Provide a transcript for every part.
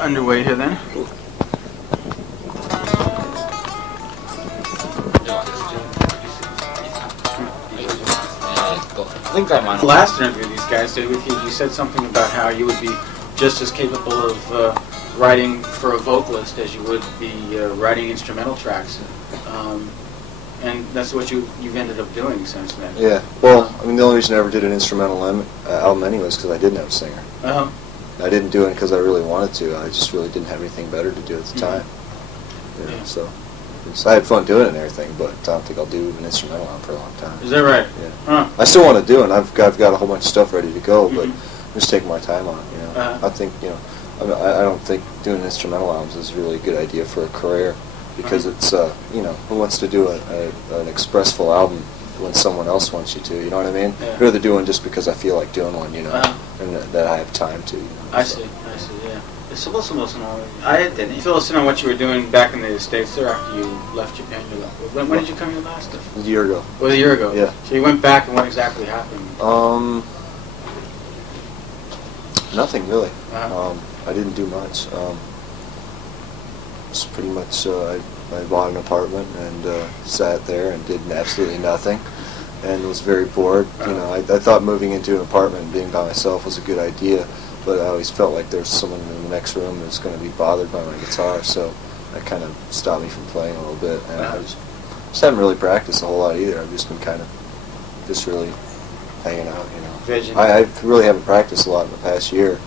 underway here then. I think I'm on the last interview these guys did with you. You said something about how you would be just as capable of writing for a vocalist as you would be writing instrumental tracks. And that's what you've ended up doing since then. Yeah. Well, I mean, the only reason I ever did an instrumental album anyway is because I didn't have a singer. I didn't do it because I really wanted to. I just really didn't have anything better to do at the time. Yeah. So I had fun doing it and everything, but I don't think I'll do an instrumental album for a long time. Is that right? Yeah. I still want to do it. I've got a whole bunch of stuff ready to go, but I'm just taking my time on it. I think I don't think doing instrumental albums is a really good idea for a career. Because it's, who wants to do an expressful album when someone else wants you to, you know what I mean? Yeah. I'd rather do one just because I feel like doing one, and that I have time to. I see, yeah. So I didn't fill us in on what you were doing back in the States there after you left Japan. When did you come here last? A year ago. Well, a year ago? Yeah. So you went back, and what exactly happened? Nothing really. I didn't do much. It's pretty much, I bought an apartment and sat there and did absolutely nothing and was very bored. I thought moving into an apartment and being by myself was a good idea, but I always felt like there's someone in the next room that's going to be bothered by my guitar, so that kind of stopped me from playing a little bit. And I just haven't really practiced a whole lot either. I've just been kind of just really hanging out, I really haven't practiced a lot in the past year.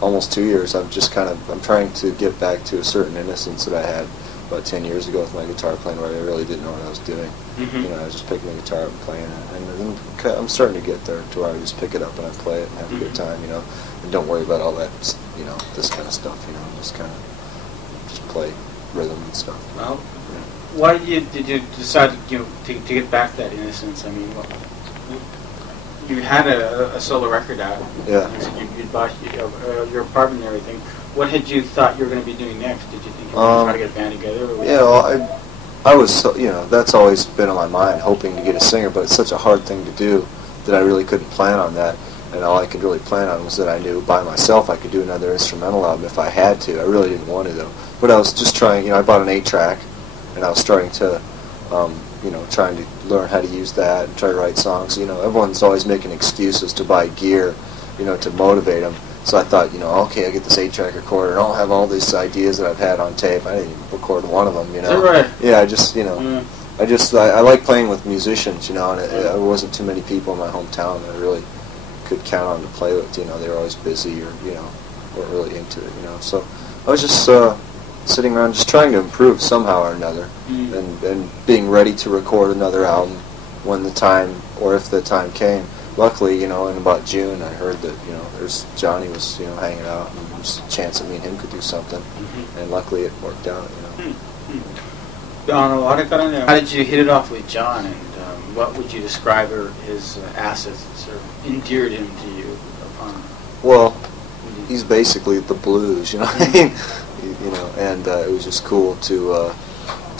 Almost 2 years. I'm trying to get back to a certain innocence that I had about 10 years ago with my guitar playing, where I really didn't know what I was doing. I was just picking the guitar up and playing it, and then I'm starting to get there to where I just pick it up and I play it and have a good time, and don't worry about all that, this kind of stuff, just kind of just play rhythm and stuff. Well, why did you decide to get back that innocence? I mean, you had a solo record out. Yeah. You bought your apartment and everything. What had you thought you were going to be doing next? Did you think you were going to try to get a band together? Or well, I was, that's always been on my mind, hoping to get a singer, but it's such a hard thing to do that I really couldn't plan on that. And all I could really plan on was that I knew by myself I could do another instrumental album if I had to. I really didn't want to, though. But I was just trying, I bought an 8-track, and I was starting to, trying to learn how to use that and try to write songs. Everyone's always making excuses to buy gear, to motivate them. So I thought, okay, I get this 8-track recorder, and I'll have all these ideas that I've had on tape. I didn't even record one of them, Is that right? Yeah, I like playing with musicians, and there wasn't too many people in my hometown that I really could count on to play with. They were always busy or, weren't really into it, So I was just sitting around just trying to improve somehow or another, and being ready to record another album when the time, or if the time came. Luckily, in about June, I heard that, there's Johnny was, hanging out, and there was a chance that me and him could do something, and luckily it worked out, How did you hit it off with John, and what would you describe his assets that sort of endeared him to you upon? Well, he's basically the blues, what I mean? And it was just cool to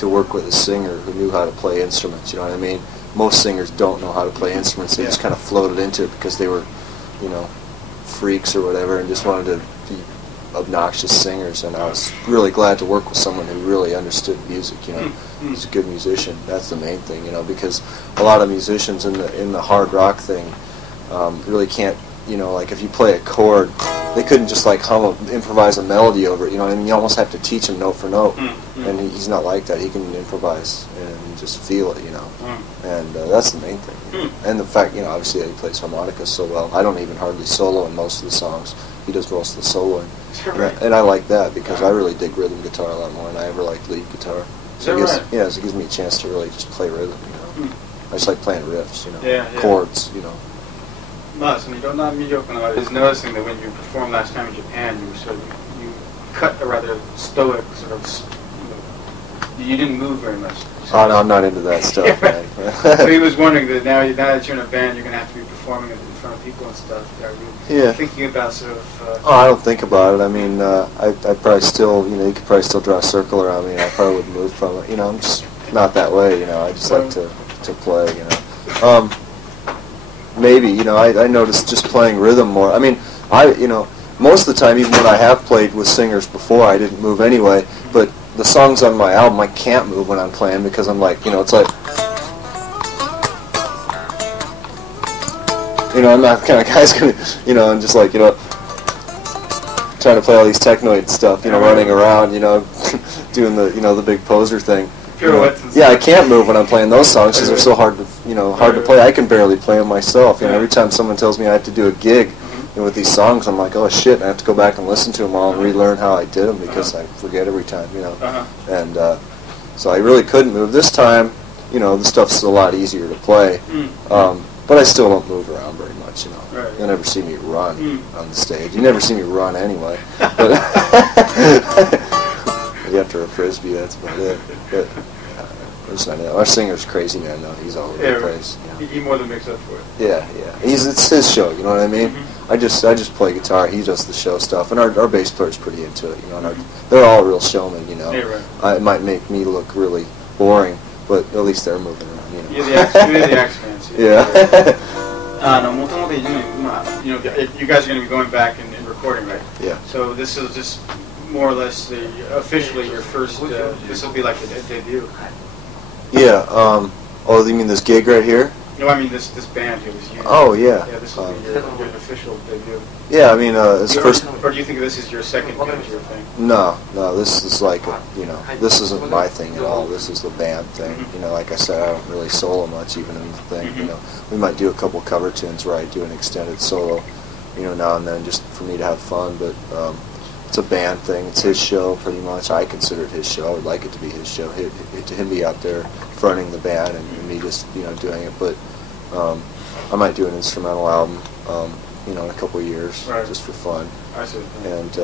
work with a singer who knew how to play instruments, what I mean? Most singers don't know how to play instruments. They just kind of floated into it because they were, freaks or whatever, and just wanted to be obnoxious singers. And I was really glad to work with someone who really understood music. He's a good musician. That's the main thing, because a lot of musicians in the hard rock thing really can't. Like if you play a chord, they couldn't just like improvise a melody over it. You almost have to teach him note for note, and he's not like that. He can improvise and just feel it, and that's the main thing. And the fact, obviously that he plays harmonica so well. I don't even hardly solo in most of the songs. He does most of the soloing, and I like that because I really dig rhythm guitar a lot more than I ever liked lead guitar. So it gives me a chance to really just play rhythm. I just like playing riffs, chords, I was noticing that when you performed last time in Japan, you cut a rather stoic sort of. You didn't move very much. Oh no, I'm not into that stuff. So he was wondering that now that you're in a band, you're going to have to be performing in front of people and stuff. Are you thinking about sort of? I don't think about it. I mean, I probably still, you could probably still draw a circle around me, and I probably wouldn't move from it. I'm just not that way. I just like to play. Maybe, I noticed just playing rhythm more. I mean, most of the time, even when I have played with singers before, I didn't move anyway. But the songs on my album, I can't move when I'm playing because I'm like, you know, it's like, you know, I'm not the kind of guy's gonna, you know, I'm just like, you know, trying to play all these technoid stuff, you know, running around, you know, doing the, you know, the big poser thing. Yeah, I can't move when I'm playing those songs because they're so hard to, you know, hard to play. I can barely play them myself. You know, every time someone tells me I have to do a gig, you know, with these songs, I'm like, oh shit, I have to go back and listen to them all and relearn how I did them because I forget every time, you know. And so I really couldn't move. This time, you know, the stuff's a lot easier to play, but I still don't move around very much, you know. You'll never see me run on the stage. You never see me run anyway. But you have to frisbee, that's about it. But our singer's crazy, man. No, he's all over the place. Yeah. He more than makes up for it. Yeah, yeah. It's his show. You know what I mean? I just play guitar. He does the show stuff, and our bass player's pretty into it. You know, and they're all real showmen. You know, it might make me look really boring, but at least they're moving around. You know. You're the axe fans. Yeah. You know, you guys are going to be going back and recording, right? Yeah. So this is just more or less officially your first. This will be like the debut. Yeah. Oh, you mean this gig right here? No, I mean this band here. This unit. Oh yeah. Yeah, this will be your official debut. Yeah, I mean it's first. Or do you think this is your second major thing? No, this is like you know, this isn't my thing at all. This is the band thing. You know, like I said, I don't really solo much even in the thing. You know, we might do a couple cover tunes where I do an extended solo, you know, now and then just for me to have fun. But it's a band thing. It's his show pretty much. I consider it his show. I would like it to be his show. To him be out there fronting the band and me just you know doing it. But I might do an instrumental album. You know, in a couple of years, just for fun. I see. And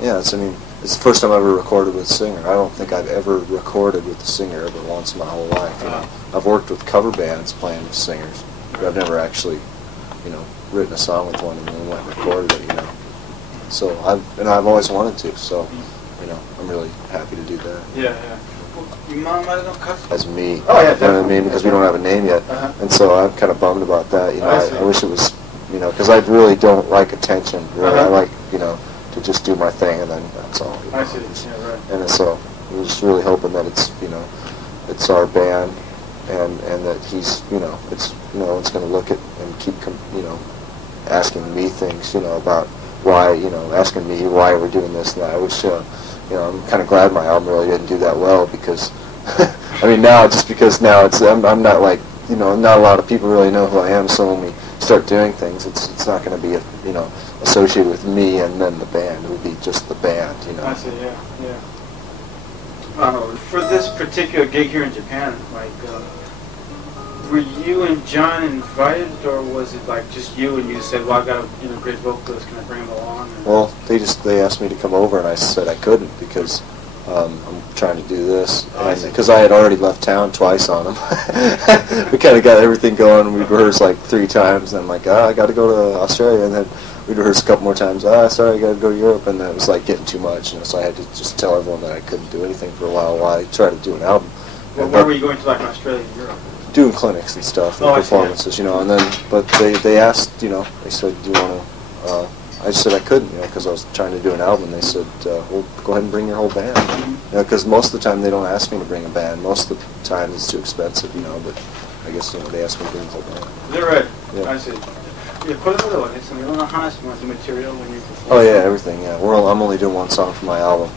yeah, it's the first time I ever recorded with a singer. I don't think I've ever recorded with a singer ever once in my whole life. You know? I've worked with cover bands playing with singers, but I've never actually, you know, written a song with one and then went and recorded it. You know, so I've always wanted to. So, you know, I'm really happy to do that. Yeah. As me, oh, yeah, you know what I mean? Because we don't have a name yet, and so I'm kind of bummed about that. You know, I wish it was. You know, because I really don't like attention. Really. I like, you know, to just do my thing and then that's all. You know? I see. Yeah, right. And so we're just really hoping that it's, you know, it's our band and that he's, you know, it's going to look at and keep, you know, asking me things, you know, about why, you know, asking me why we're doing this and that. I wish, you know, I'm kind of glad my album really didn't do that well because, I mean, now, just because now I'm not like, you know, not a lot of people really know who I am, so when we start doing things, it's not going to be, you know, associated with me and then the band. It would be just the band, you know. I see, yeah. For this particular gig here in Japan, like, were you and John invited, or was it like just you and you said, well, I've got a great vocalist, can I bring him along? Well, they asked me to come over, and I said I couldn't because I'm trying to do this, and because I had already left town twice on them. We kind of got everything going. We'd rehearsed like 3 times, and I'm like, I got to go to Australia, and then we'd rehearse a couple more times. Sorry, I got to go to Europe, and it was like getting too much, you know. So I had to just tell everyone that I couldn't do anything for a while I tried to do an album. Well, where were you going to, like in Australia and Europe? Doing clinics and stuff, and performances, you know. And then, but they asked, you know, they said, do you want to? I just said I couldn't, you know, because I was trying to do an album. They said, well, go ahead and bring your whole band. You know, because most of the time they don't ask me to bring a band. Most of the time it's too expensive, you know, but I guess, you know, they asked me to bring the whole band. Is that right? Yeah. I see. Material when you perform? Oh, yeah, everything, yeah. I'm only doing one song for my album.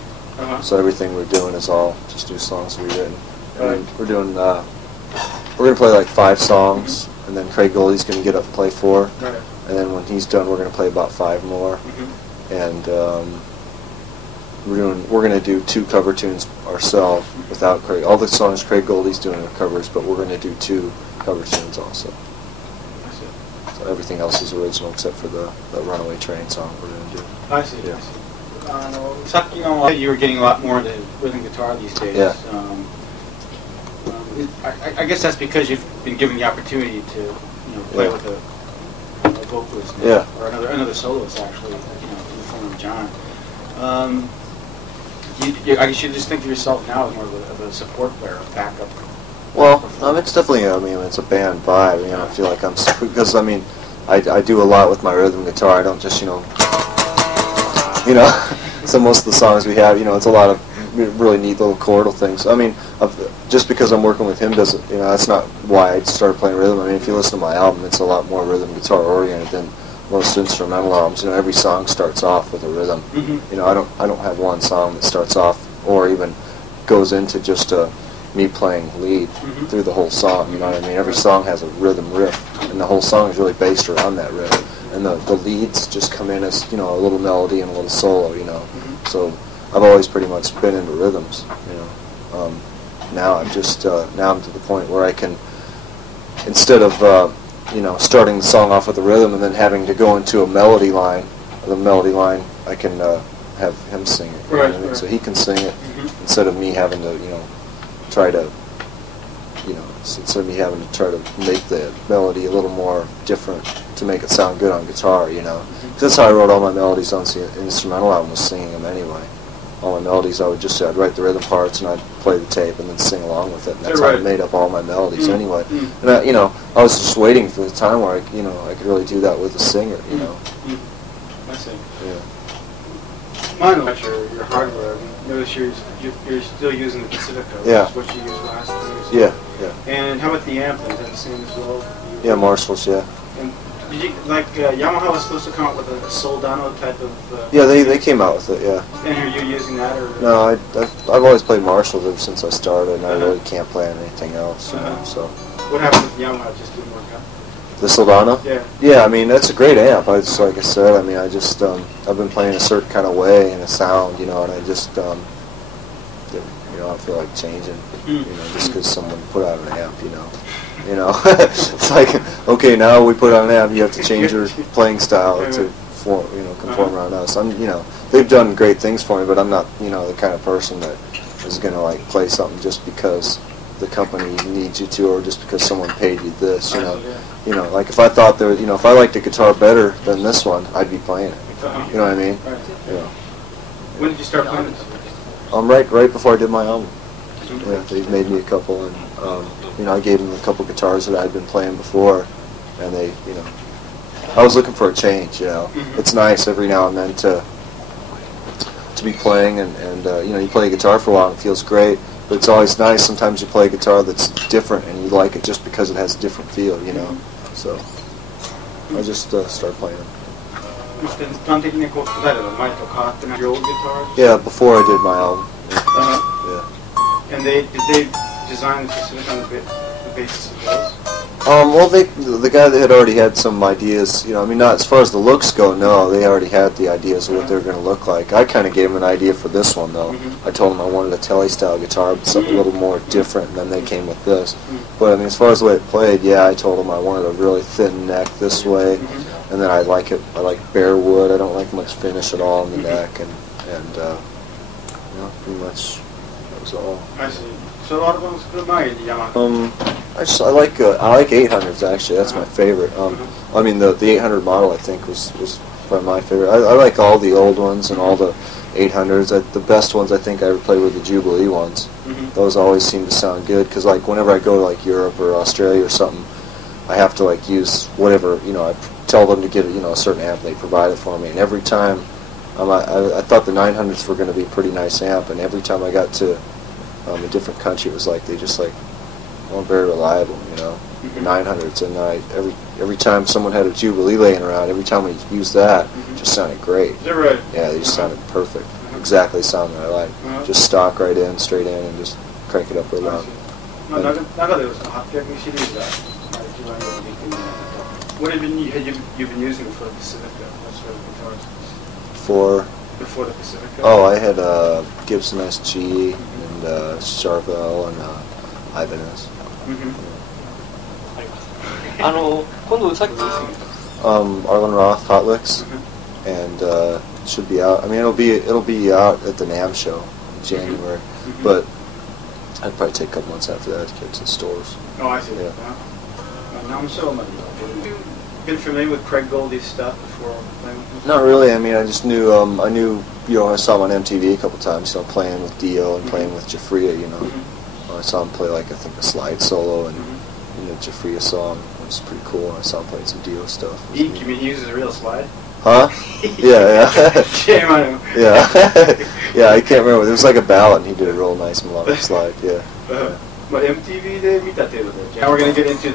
So everything we're doing is all just new songs we've written. And we're doing, we're going to play like 5 songs, and then Craig Goldie's going to get up and play 4. Right. And then when he's done, we're going to play about 5 more. And we're going to do 2 cover tunes ourselves without Craig. All the songs Craig Goldie's doing are covers, but we're going to do 2 cover tunes also. So everything else is original except for the Runaway Train song we're going to do. I see. Yeah. I see. You were getting a lot more into rhythm guitar these days. Yeah. I guess that's because you've been given the opportunity to, play with a vocalist, or another soloist actually, in the form of John. I guess you just think of yourself now as more of a support player, a backup. Well, it's definitely, it's a band vibe. I feel like I'm, because I do a lot with my rhythm guitar. I don't just, you know. So most of the songs we have, you know, it's a lot of really neat little chordal things. I mean, just because I'm working with him doesn't, you know, that's not why I started playing rhythm. I mean, if you listen to my album, it's a lot more rhythm guitar oriented than most instrumental albums. You know, every song starts off with a rhythm. You know, I don't have one song that starts off or even goes into just me playing lead through the whole song. You know what I mean? Every song has a rhythm riff, and the whole song is really based around that riff. And the leads just come in as, you know, a little melody and a little solo. You know, so I've always pretty much been into rhythms. You know, now I'm just now I'm to the point where I can, instead of you know, starting the song off with a rhythm and then having to go into a melody line, I can have him sing it. You know what I mean? So he can sing it instead of me having to, you know, try to, you know, instead of me having to try to make the melody a little more different to make it sound good on guitar, you know. 'Cause that's how I wrote all my melodies on the instrumental album, was singing them anyway. All my melodies, I'd write the rhythm parts and I'd play the tape and then sing along with it. And that's how I made up all my melodies anyway. And I, you know, I was just waiting for the time where I could really do that with a singer, you know. I see. Yeah. Mine about your hardware. I notice you're still using the Pacifica, which is what you used last time. Yeah. And how about the amp? Is that the same as well? Yeah, Marshalls, yeah. And did you, like, Yamaha was supposed to come out with a Soldano type of... yeah, they came out with it, yeah. And are you using that, or...? No, I've always played Marshalls ever since I started, and I really can't play on anything else, you know, so... What happened with Yamaha? It just didn't work out? The Soldano? Yeah. Yeah, I mean, that's a great amp. Like I said, I mean, I just, I've been playing a certain kind of way and a sound, you know, and I just, you know, I feel like changing, you know, just because someone put out an amp, you know. You know, it's like, okay, now we put on an amp, you have to change your playing style to, conform around us. You know, they've done great things for me, but I'm not, you know, the kind of person that is going to, like, play something just because the company needs you to, or just because someone paid you this, you know. You know, like if I thought there, you know, if I liked a guitar better than this one, I'd be playing it. You know what I mean? You know. When did you start playing this? Right before I did my album. Yeah, they made me a couple, and you know, I gave them a couple guitars that I'd been playing before, and they, you know, I was looking for a change. You know, it's nice every now and then to be playing, and you know, you play a guitar for a while and it feels great, but it's always nice sometimes you play a guitar that's different and you like it just because it has a different feel. You know, so I just started playing them. Yeah, before I did my album. Yeah. And did they design the Pacific on the basis of those? Well, the guy that had already had some ideas, you know, I mean, not as far as the looks go, no, they already had the ideas of what they were going to look like. I kind of gave them an idea for this one, though. I told them I wanted a Tele-style guitar, but something a little more different, and then they came with this. But, I mean, as far as the way it played, yeah, I told them I wanted a really thin neck this way, and then I like bare wood. I don't like much finish at all in the neck, and you know, pretty much that was all. I see. So a lot of them good money, Yamaha. I like 800s actually. That's my favorite. I mean the 800 model I think was probably my favorite. I like all the old ones and all the 800s. The best ones I think I ever played were the Jubilee ones. Those always seem to sound good because like whenever I go to like Europe or Australia or something, I have to like use whatever, you know, I tell them to get, you know, a certain amp, they provide it for me, and every time I thought the 900s were going to be a pretty nice amp, and every time I got to a different country, it was like they just like weren't very reliable, you know. The 900s, and every time someone had a Jubilee laying around, every time we used that, it just sounded great. Is that right? Yeah, they just sounded perfect, exactly the sound that I like. Just stock right in, straight in, and just crank it up real loud. What have you been using for the Pacifica? What sort of guitars? Before the Pacifica? Oh, I had Gibson SG and Charvel and Ibanez. Arlen Roth Hot Licks, and it should be out. I mean, it'll be out at the NAMM show in January, but I'd probably take a couple months after that to get to the stores. Oh, I see. Yeah. NAMM show. Have you been familiar with Craig Goldie's stuff before playing with him? Not really. I mean, I just knew. I knew. You know, I saw him on MTV a couple times. You know, playing with Dio and playing with Jafria. You know, I saw him play like I think a slide solo and Jafria song, which is pretty cool. I saw him playing some Dio stuff. You mean he uses a real slide? Huh? Yeah, yeah. Shame on him. Yeah. Yeah, I can't remember. It was like a ballad, and he did a real nice melodic slide. Yeah. But MTV で見た程度で。Now we're going to get into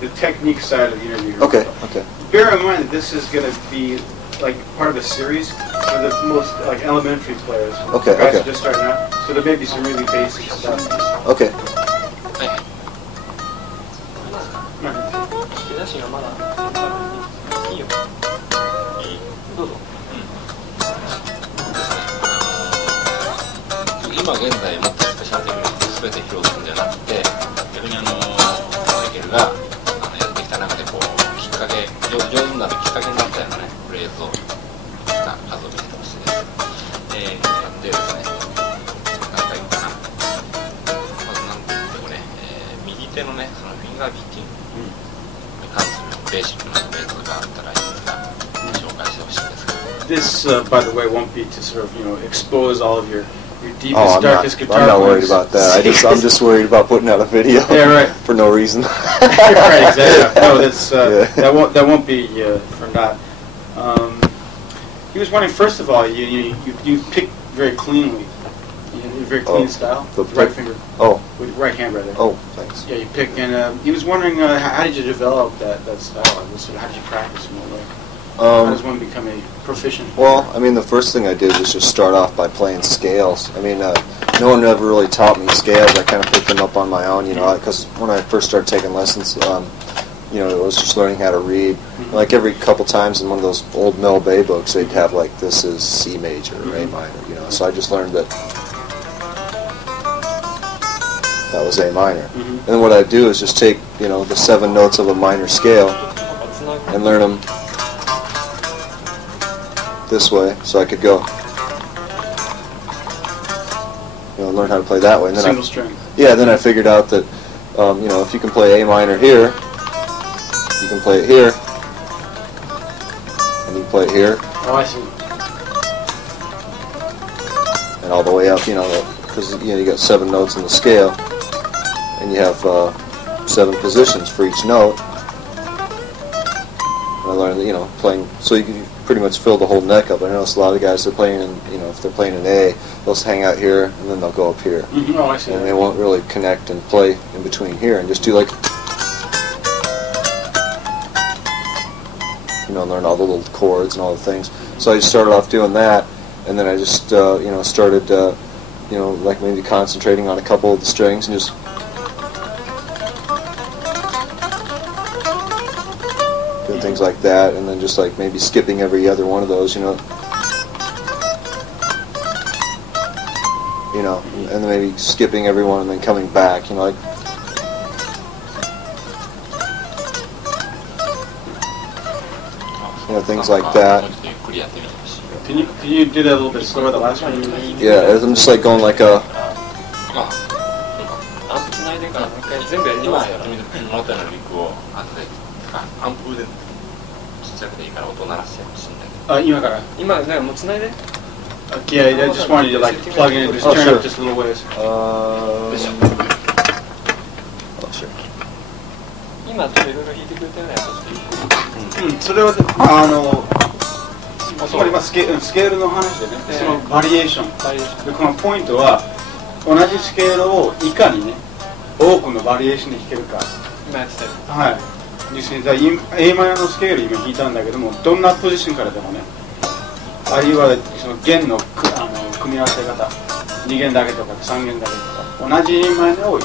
the technique side of the interview. Okay. Okay. Bear in mind that this is going to be like part of a series for the most like elementary players. Okay. Guys Okay. are just starting out, so there may be some really basic stuff. Okay. 今現在持っているスペシャルテクニックを全て披露するんじゃなくて、逆にマイケルがやってきた中でこうきっかけ、上手になるきっかけになったようなねフレーズを数を見せてほしいです。でですね、何か言うかな。まずなんて言ってもね、右手のねそのフィンガーピッキングに関するベーシックなフレーズがあったらいいですが、紹介してほしいんですけど。This, by the way, won't be to sort of expose all of your deepest, I'm darkest guitar not worried players. about that. I'm just worried about putting out a video. Yeah, right. For no reason. Right, exactly. No, that's Yeah. that won't be for not. He was wondering, first of all, you pick very cleanly. You very clean style. The with right finger. Oh. With right hand, rather. Oh, thanks. Yeah, you pick, and he was wondering how did you develop that style? How did you practice in that way? How does one become a proficient? Well, I mean, the first thing I did was just start off by playing scales. I mean, no one ever really taught me scales. I kind of picked them up on my own, because when I first started taking lessons, it was just learning how to read. Mm-hmm. Like every couple times in one of those old Mel Bay books, they'd have like, this is C major or A minor, So I just learned that was A minor. Mm-hmm. And then what I'd do is just take, the 7 notes of a minor scale and learn them this way, so I could go, learn how to play that way. And then Single string. Yeah, then I figured out that, if you can play A minor here, you can play it here, and you can play it here. Oh, I see. And all the way up, because you got 7 notes in the scale, and you have 7 positions for each note. And I learned, playing, so you can pretty much fill the whole neck up. I notice a lot of guys, they're playing in, if they're playing an A, they'll just hang out here, and then they'll go up here. Mm-hmm. Oh, I see. And they won't really connect and play in between here, and just do like, learn all the little chords and all the things. So I just started off doing that, and then I just, started, like maybe concentrating on a couple of the strings and just doing things like that, and then just like maybe skipping every other one of those, and then maybe skipping every one and then coming back, like. Things like that. Can you do that a little bit slower? The last one. Yeah, I'm just like going like a. 全部やりますよ。今のリックを後でアンプでちっちゃくていいから音鳴らしてほしいんだけど。今から。今だからもう繋いで。Yeah, I just wanted you to like plug in and just turn up just a little ways. Oh, sure. 今ちょっといろいろ弾いてくれたようなやつをしていい。それはつまりスケールの話でね、そのバリエーションで、このポイントは同じスケールをいかにね多くのバリエーションで弾けるか。今やってたよ。はい。実際 A マイナーのスケール今弾いたんだけども、どんなポジションからでもね、あるいはその弦の組み合わせ方、2弦だけとか3弦だけとか、同じ A マイナーをい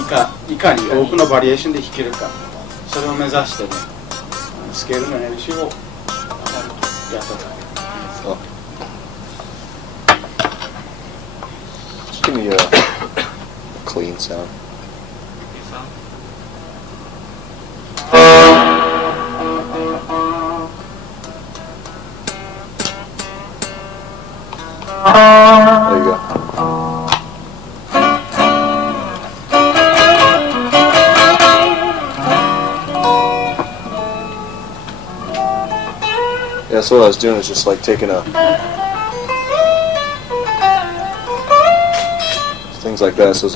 かに多くのバリエーションで弾けるか、それを目指してね、スケールの練習をやったと。Just give me a clean sound. There you go. Yeah, so what I was doing is just like taking things like that. So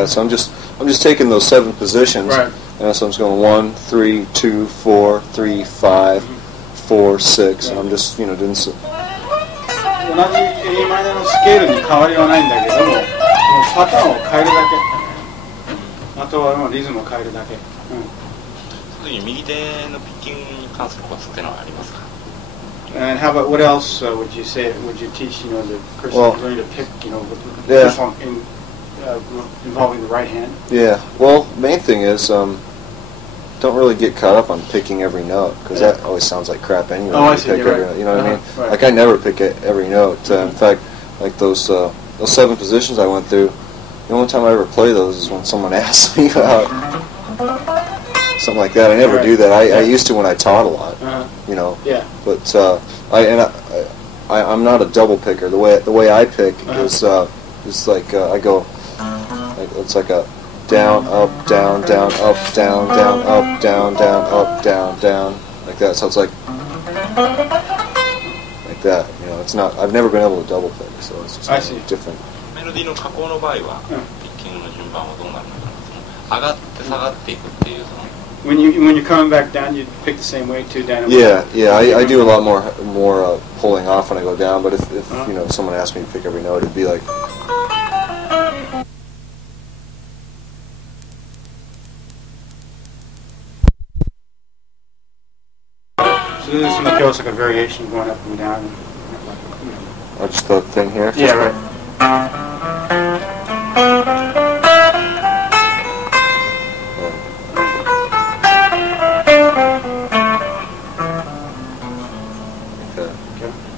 that. So I'm just taking those 7 positions. Right. And so I'm just going 1, 3, 2, 4, 3, 5, 4, 6. And I'm just doing. 同じ A マイナーのスケールに変わりはないんだけども、パターンを変えるだけ。あとはリズムを変えるだけ。その時に右手のピッキングに関するコツっていうのはありますか？ And how about what else would you say? Would you teach the person learning to pick involving the right hand? Yeah. Well, main thing is don't really get caught up on picking every note because that always sounds like crap anyway. Oh, I see. Pick every Right. You know what I mean? Right. Like I never pick every note. In fact, like those 7 positions I went through, the only time I ever play those is when someone asks me about something like that. I never do that. I used to when I taught a lot. Yeah. But I'm not a double picker. The way I pick is like I go it's like a down, up, down, down, up, down, down, up, down, down, up, down, down, like that. So it's like that. It's not. I've never been able to double pick, so it's just different. メロディーの加工の場合は、ピッキングの順番はどうなるのかな。上がって下がっていくっていうWhen you're coming back down, you pick the same way too, down. Yeah. I do a lot more pulling off when I go down. But if someone asked me to pick every note, it'd be like. So this is going to give us like a variation going up and down. Just the thing here. Yeah, right.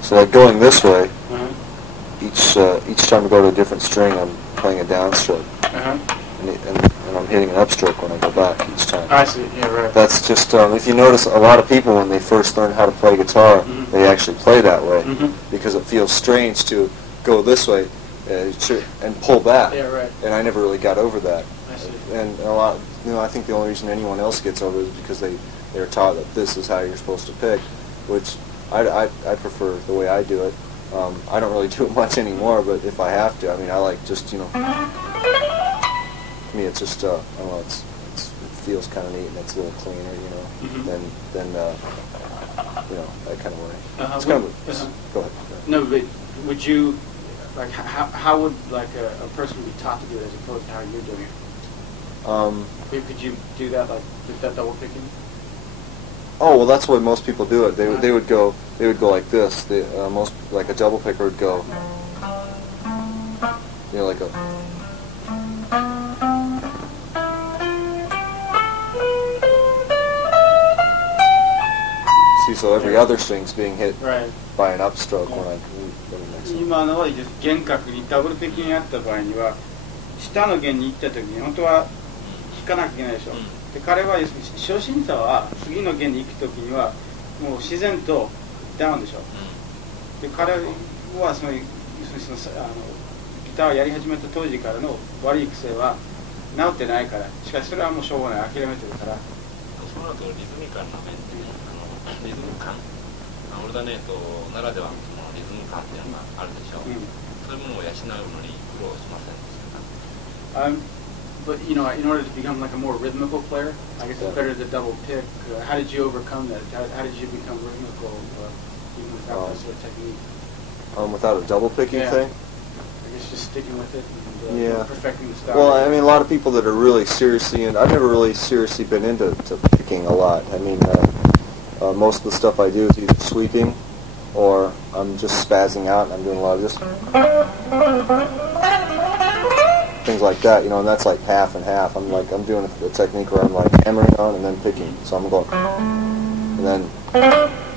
So like going this way, each time I go to a different string, I'm playing a downstroke, and I'm hitting an upstroke when I go back each time. I see. Yeah, right. That's just if you notice, a lot of people when they first learn how to play guitar, they actually play that way because it feels strange to go this way and pull back. Yeah, right. And I never really got over that. I see. And a lot, I think the only reason anyone else gets over it is because they're taught that this is how you're supposed to pick, which I prefer the way I do it. I don't really do it much anymore, but if I have to, I mean, I like just, to me it's just, I don't know, it feels kind of neat and it's a little cleaner, than that kind of way. It's kind of, go ahead. No, but would you, like, how would, like, a person be taught to do it as opposed to how you're doing it? Could you do that, like, with that double picking? Oh, well, that's the way most people do it. They would go like this. Most, like a double picker would go, like a. See, so every other string's being hit by an upstroke when I mix it. 今のは弦角にダブルピッキングやった場合には、下の弦に行った時に本当は弾かなきゃいけないでしょ。で彼は初心者は次の弦に行くときにはもう自然とダウンでしょ。で彼はギターをやり始めた当時からの悪い癖は治ってないから。しかしそれはもうしょうがない、諦めてるから。そうなるとリズミカルな面っていうリズム感、オルタネートならではのリズム感っていうのがあるでしょ。そういうものを養うのに苦労しませんでしたか？But in order to become like a more rhythmical player, I guess it's better to double pick. How did you overcome that? How did you become rhythmical even without that sort of technique? Without a double picking thing? I guess just sticking with it and perfecting the style. Well, I mean, a lot of people that are really seriously I've never really seriously been into picking a lot. I mean, most of the stuff I do is either sweeping or I'm just spazzing out and I'm doing a lot of this. Things like that, and that's like half and half. I'm doing a technique where I'm like hammering on and then picking. So I'm going, and then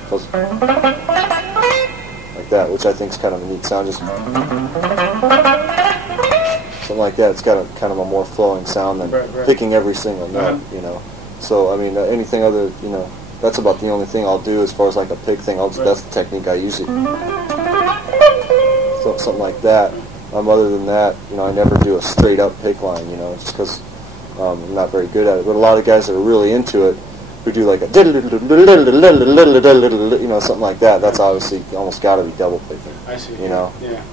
goes like that, which I think is kind of a neat sound. Just something like that. It's got kind of a more flowing sound than picking every single note, So I mean, anything other, that's about the only thing I'll do as far as like a pick thing. That's the technique I use it. So something like that. Other than that, I never do a straight up pick line, just because I'm not very good at it. But a lot of guys that are really into it, who do like a something like that, that's obviously almost got to be double picking. I see.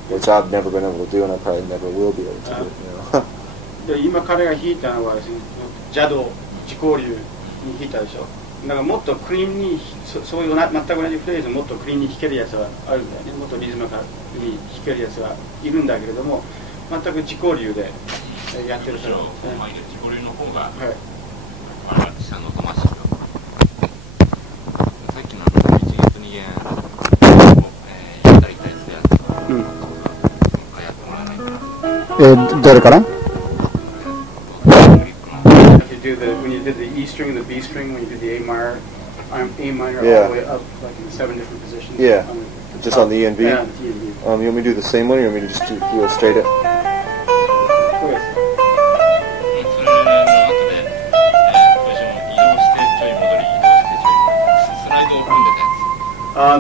Which I've never been able to do, and I probably never will be able to do. で今彼が弾いたのはですね、邪道自交流に弾いたでしょ。だからもっとクリーンにそういう全く同じフレーズをもっとクリーンに弾けるやつはあるんだよね。もっとリズムに弾けるやつはいるんだけれども、全く自交流でやってるから。自交流の方が、はい。下の音マシンさっきの一月二弦をやったり来たりするやつとか、やってもらえないかな。誰から？ When you did the E string and the B string, when you did the A minor all the way up, like in 7 different positions. Yeah, just on the E and B. Yeah, on the E and B. You want me to do the same one, or you want me to just do it straight up?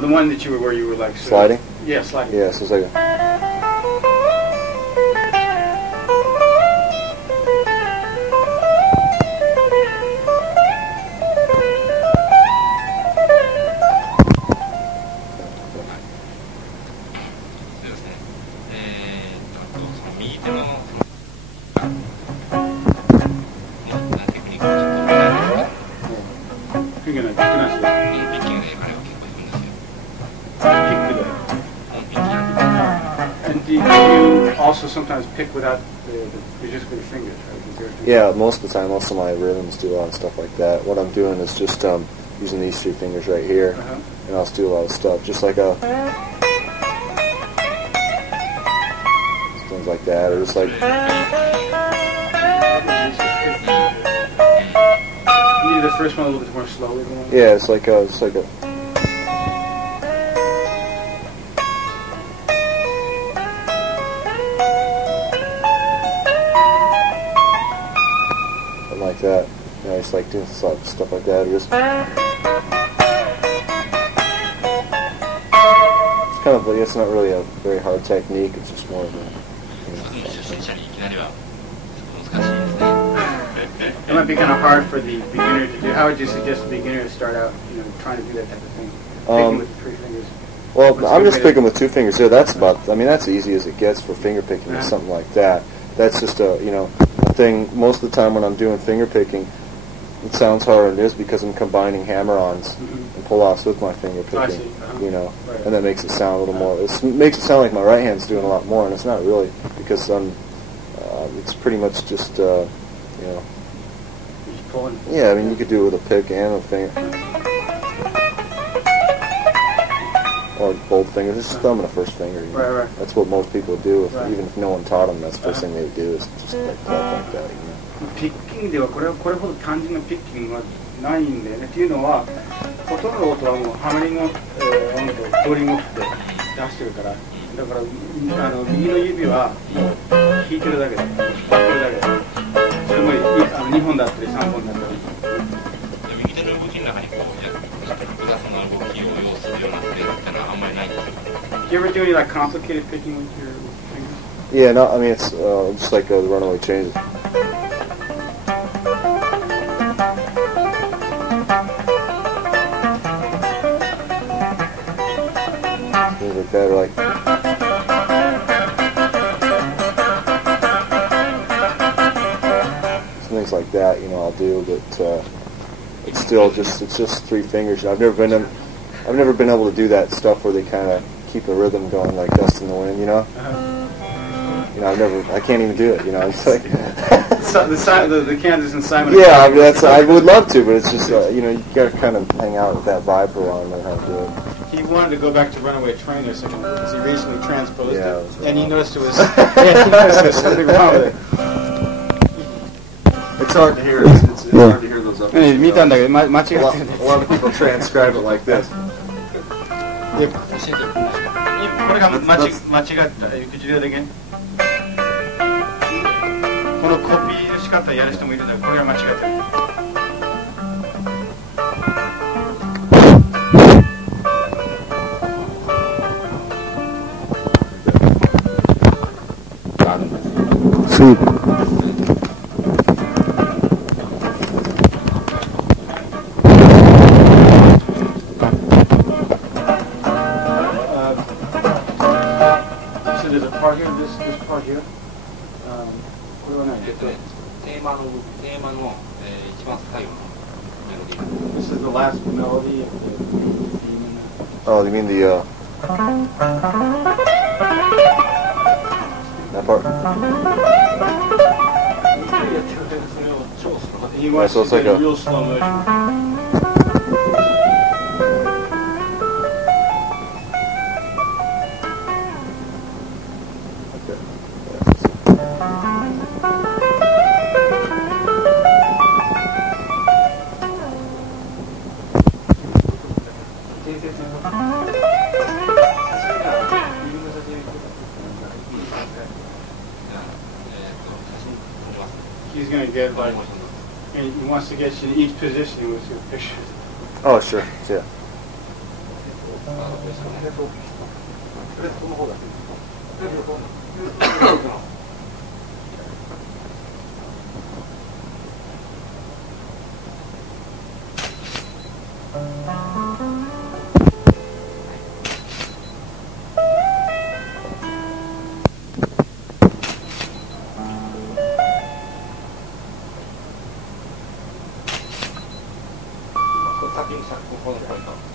The one that you were where you were like sliding. Yeah, sliding. Yeah, so it's like a. Sometimes pick without just with your fingers, right? Yeah, most of the time, most of my rhythms do a lot of stuff like that. What I'm doing is just using these 3 fingers right here, and I'll do a lot of stuff, just like things like that, or just like. You need the first one a little bit more slowly. Yeah, it's like a. Like that, you know, I just like doing stuff like that. Just it's kind of, it's not really a very hard technique. It's just more of a. It might be kind of hard for the beginner to do. How would you suggest the beginner to start out, trying to do that type of thing? Picking with 3 fingers. Well, I'm just picking with 2 fingers here. That's about. I mean, that's as easy as it gets for finger picking or something like that. That's just a thing. Most of the time when I'm doing finger picking, it sounds harder than it is because I'm combining hammer-ons and pull-offs with my finger picking, and that makes it sound a little more. It makes it sound like my right hand's doing a lot more, and it's not really because it's pretty much just Just pulling. Yeah, I mean you could do it with a pick and a finger, or both fingers. Just thumb and a first finger. Right. That's what most people do. Even if no one taught them, that's the first thing they would do is just like that. ピッキングではこれほど単純なピッキングはないんだよね。っていうのは、ほとんどの音はもうハマリング音とフローリング音で出してるから、だから右の指はもう弾いてるだけだ、引っ張ってるだけだ。それも2本だったり3本だったり。右手の動きの中に複雑な動きを要するようなフレーズってのはあんまりないんですよ。Do you ever do any like complicated picking with your fingers? Yeah, no, I mean it's just like the runaway changes. Things like that, or like. Things like that, I'll do, but it's just 3 fingers. I've never been able to do that stuff where they kind of keep a rhythm going like dust in the wind, I can't even do it, It's like the Kansas and Simon. Yeah, I mean, I would love to, but it's just you got to kind of hang out with that vibe for a while and learn how to do it. He wanted to go back to Runaway Train or something because he recently transposed it, and he noticed there was something wrong with it. It's hard to hear. It's hard to hear those up. 見たんだけど間違ってる。A lot of people transcribe it like this. これが間違った。Could you do it again? このコピーの仕方やる人もいるんだけど、これが間違ってる。Sweet. So there's a part here, this part here. これはね、テーマの、一番最後のメロディー。 This is the last melody of the theme. Oh, you mean the that part? He wants so it's to like get a- real slow motion. He's going to get like, and he wants to get you in each position with your pictures. Oh, sure. Yeah.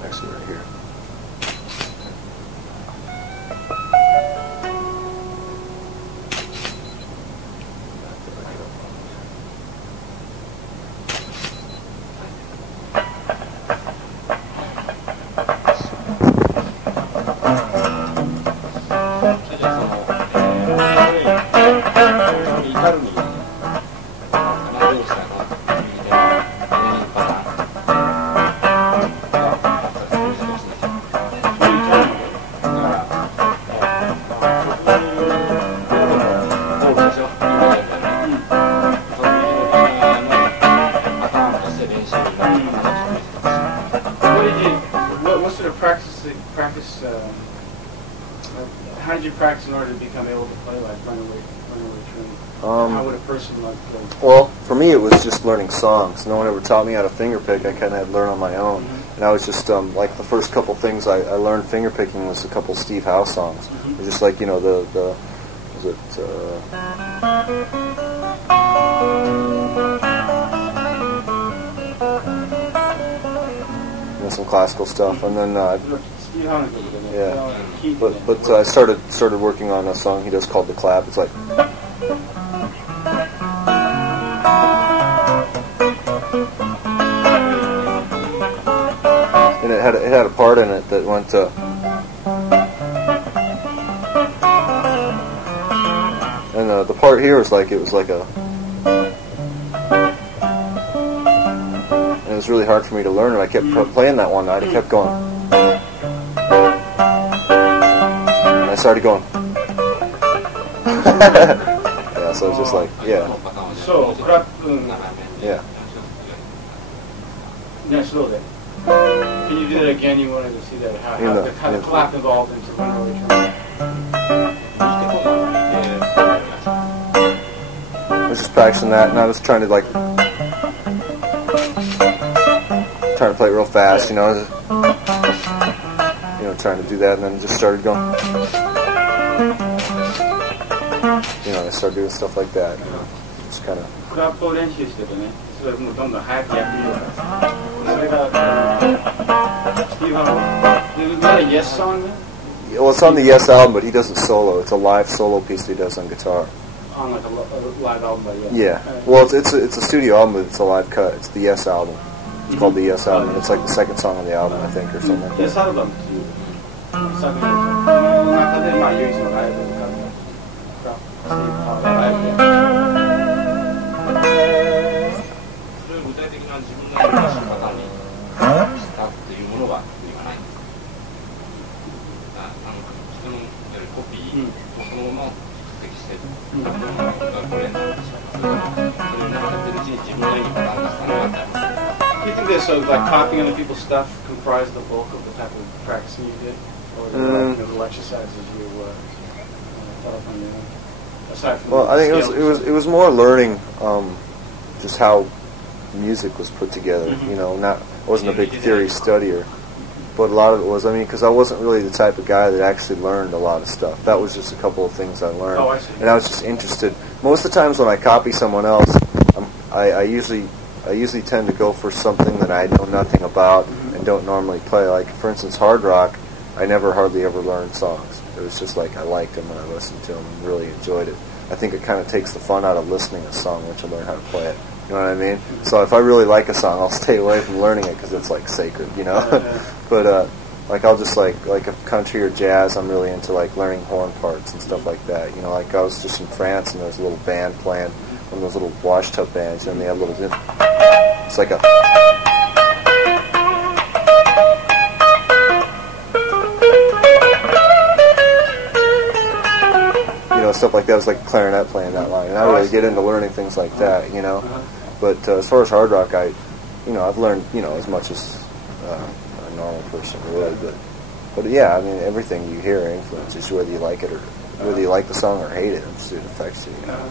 Actually, right here. How did you practice in order to become able to play like Runaway Train? How would a person like play? Well, for me, it was just learning songs. No one ever taught me how to finger pick. I kind of had to learn on my own. And I was just, like, the first couple things I learned finger picking was a couple Steve Howe songs. It was just like, you know, was it, you know, some classical stuff. And then, yeah. But I started working on a song he does called The Clap. It's like... And it had a part in it that went to... And the part here was like, it was like a... And it was really hard for me to learn it. I kept playing that one night. I kept going... And I started going... Yeah, so it's just like, yeah. So, Yeah. Next little bit. Can you do that again? You wanted to see that, how the kind of clap evolved into Runaway Train. I was just practicing that, and I was trying to play it real fast, you know, trying to do that, and then just started going, you know, I started doing stuff like that, you know, just kind of. クラップを練習しててね、それもうどんどん早くやってみようか。それがスティーブン・is that a Yes song then? Well, it's on the Yes album, but he doesn't solo. It's a live solo piece that he does on guitar. On like a live album by Yes. Yeah. Well, it's a studio album, but it's a live cut. It's the Yes album. It's called the Yes album. It's like the second song on the album, I think, or something like that. Yes album っていう作品の中で唯一のライブをスティーブン・ハーのライブで。具体的な自分のやり方にしたっていうものは意味がないんです。人のやるコピーをそのまま蓄積してこれなんですよ。それをやってるうちに自分のやり方が伝わったり。Do you think this so like copying other people's stuff comprised the bulk of the type of practicing you did, or was it like little exercises you thought up on your own? Aside from Well, I think it was more learning just how music was put together. You know, I wasn't a big theory studier, but a lot of it was. I mean, because I wasn't really the type of guy that actually learned a lot of stuff. That was just a couple of things I learned, Oh, I see. and I was just interested. Most of the times when I copy someone else, I usually tend to go for something that I know nothing about and don't normally play. Like, for instance, hard rock, I never hardly ever learned songs. It was just like I liked them and I listened to them and really enjoyed it. I think it kind of takes the fun out of listening to a song once you learn how to play it. You know what I mean? So if I really like a song, I'll stay away from learning it because it's like sacred, you know? But like I'll just like a country or jazz, I'm really into like learning horn parts and stuff like that. You know, like I was just in France and there was a little band playing, one of those little washtub bands, and they had a little, it's like a, you know, stuff like that. It was like clarinet playing that line, and I really get into learning things like that, you know. But as far as hard rock, I've learned, you know, as much as a normal person would. But yeah, I mean, everything you hear influences you, whether you like it or whether you like the song or hate it. It affects you. You know?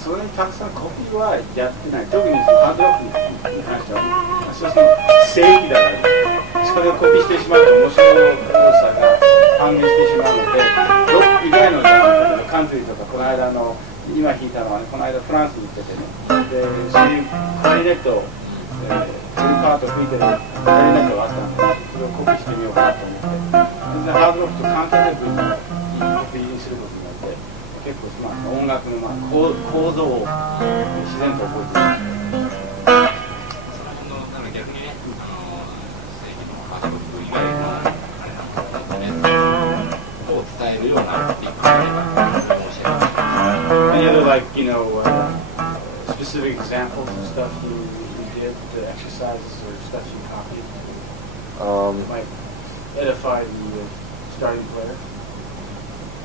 それにたくさんコピーはやってない。特にハードロックに関しては、そうすると正義だから、それをコピーしてしまうと面白さが半減してしまうので、ロック以外のジャンル、カントリーとか、この間今弾いたのは、この間フランスに行っててね、でそういうクラリネットを、フルパート吹いてるクラリネットがあったので、それをコピーしてみようかなと思って、全然ハードロックと関係なくコピーにすることになって、結構音楽の構造を自然と覚えている。その辺の逆にね、正規のハードロック以外のあれなんかね、を伝えるようなリップがあればかもしれない。Any other like specific examples of stuff you did, the exercises or stuff you copied, might edify the starting player?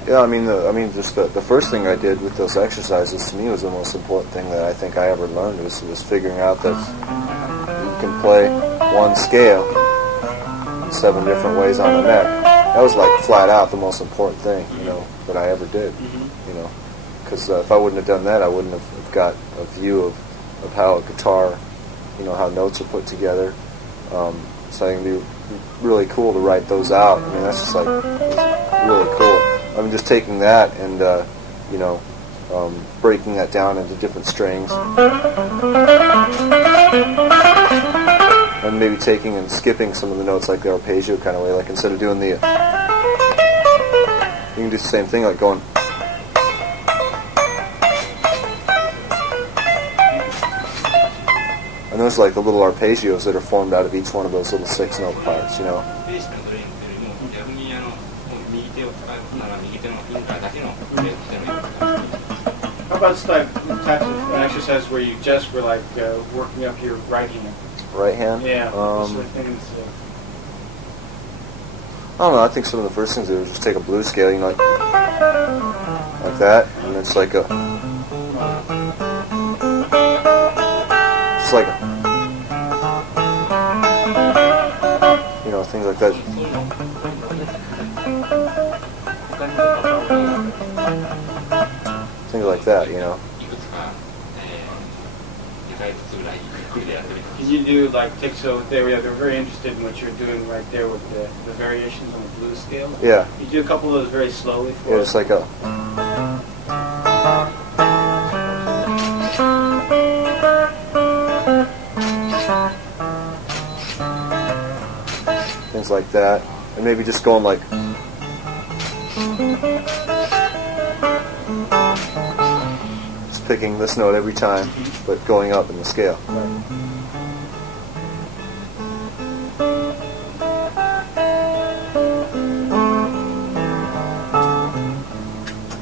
Yeah, I mean, just the first thing I did with those exercises to me was the most important thing that I think I ever learned was figuring out that you can play one scale in 7 different ways on the neck. That was like flat out the most important thing, you know, that I ever did. You know, because if I wouldn't have done that, I wouldn't have got a view of how a guitar, you know, how notes are put together. So I think it'd be really cool to write those out. I mean, that's just like really cool. I mean, just taking that and, you know, breaking that down into different strings. And maybe taking and skipping some of the notes like the arpeggio kind of way. Like instead of doing the... you can do the same thing, like going... And those are like the little arpeggios that are formed out of each one of those little 6-note parts, you know. How about types of exercises where you just were like working up your right hand? Right hand? Yeah. Sort of things, I don't know. I think some of the first things they do is just take a blues scale, you know, like that, and it's like a, it's like a, you know, things like that. Things like that, you know. Can you do like so they're very interested in what you're doing right there with the variations on the blues scale? Yeah. You do a couple of those very slowly for us? Yeah, it's like a. Things like that, and maybe just going like. Picking this note every time, but going up in the scale.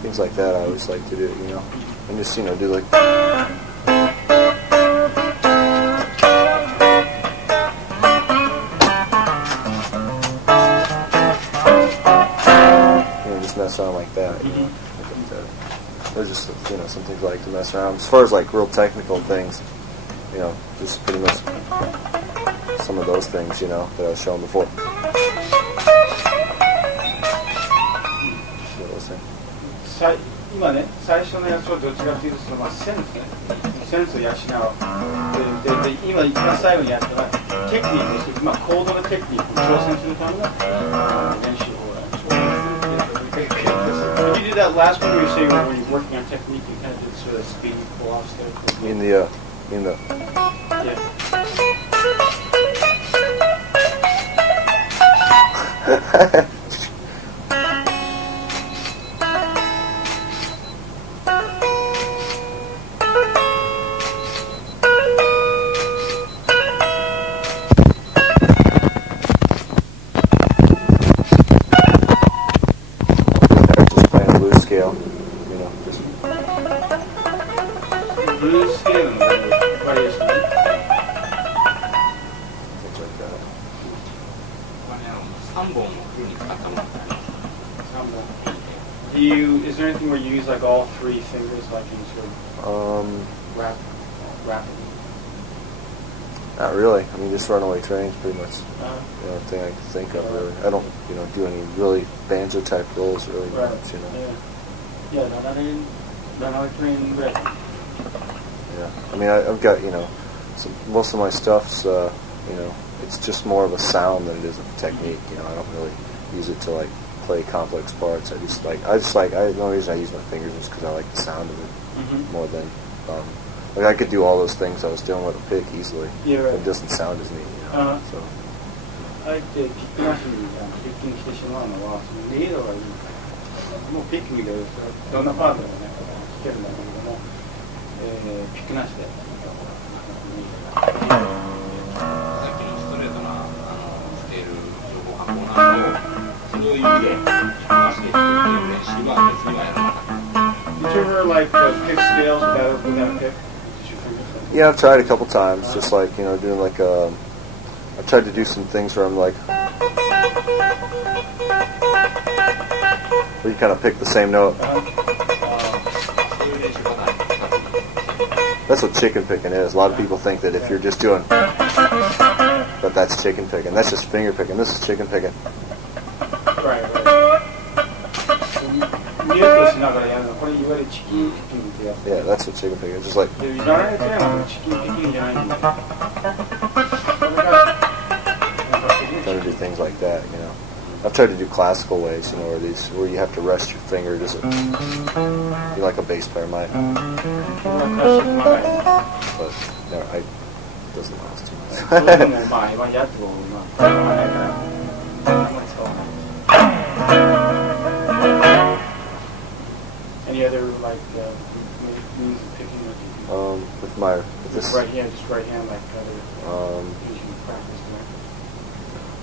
Things like that I always like to do, you know, and just, you know, do like. You know, just mess around like that, you know. Or just, you know, some things I like to mess around. As far as like real technical things, you know, just pretty much some of those things, you know, that I was showing before. What was I saying? 今ね、最初のやつはどっちかというとセンスね、センスを養う。で今一番最後にやったのはテクニックをする、コードのテクニックに挑戦するための練習法だ。When you did that last one where you say when you're working on technique, you kind of did sort of speed pull off there? In the Yeah. just playing a blues scale, you know, just Blues scale and variation. things like that. 3本をフルに使ったものってあります。 Is there anything where you use like all 3 fingers, like in sort of rapid? Not really. I mean, just runaway trains, pretty much. The only thing I can think of, really. I don't, you know, do any really banjo type rolls, really much, you know. Yeah, runaway train, right. Yeah. I mean, I've got, you know, most of my stuff's, you know, it's just more of a sound than it is a technique. You know, I don't really use it to like play complex parts. The only reason I use my fingers is because I like the sound of it more than. Like I could do all those things I was doing with a pick easily. Yeah, right. But it doesn't sound as neat, you know. So. あえてピックなしにピックにしてしまうのは、その音色がいいから、もうピックにどんなパートでもね、弾けるんだけれども、ピックなしで。さっきのストレートなスケール情報発行なのをそれを指でピックなしで弾くっていう練習は別にはやらなかった。Did you ever like pick scales without a pick? Yeah, I've tried a couple times, just like, you know, doing like I've tried to do some things where I'm like, where you kind of pick the same note. That's what chicken picking is. A lot of people think that if you're just doing, that that's chicken picking. That's just finger picking. This is chicken picking. Right. Yeah, that's what chicken picking is. Just like. Trying to do things like that, you know. I've tried to do classical ways, you know, where you have to rest your finger, just you like a bass player might. But no, it doesn't last too much. Any other like means of picking? With this. Just right hand, like other usually practice.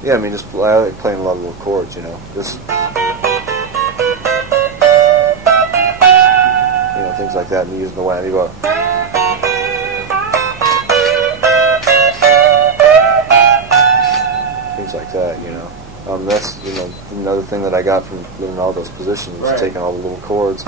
Yeah, I mean, I like playing a lot of little chords, you know. Just, you know, things like that, and using the whammy bar. Things like that, you know. That's, you know, another thing that I got from doing all those positions, right. Taking all the little chords.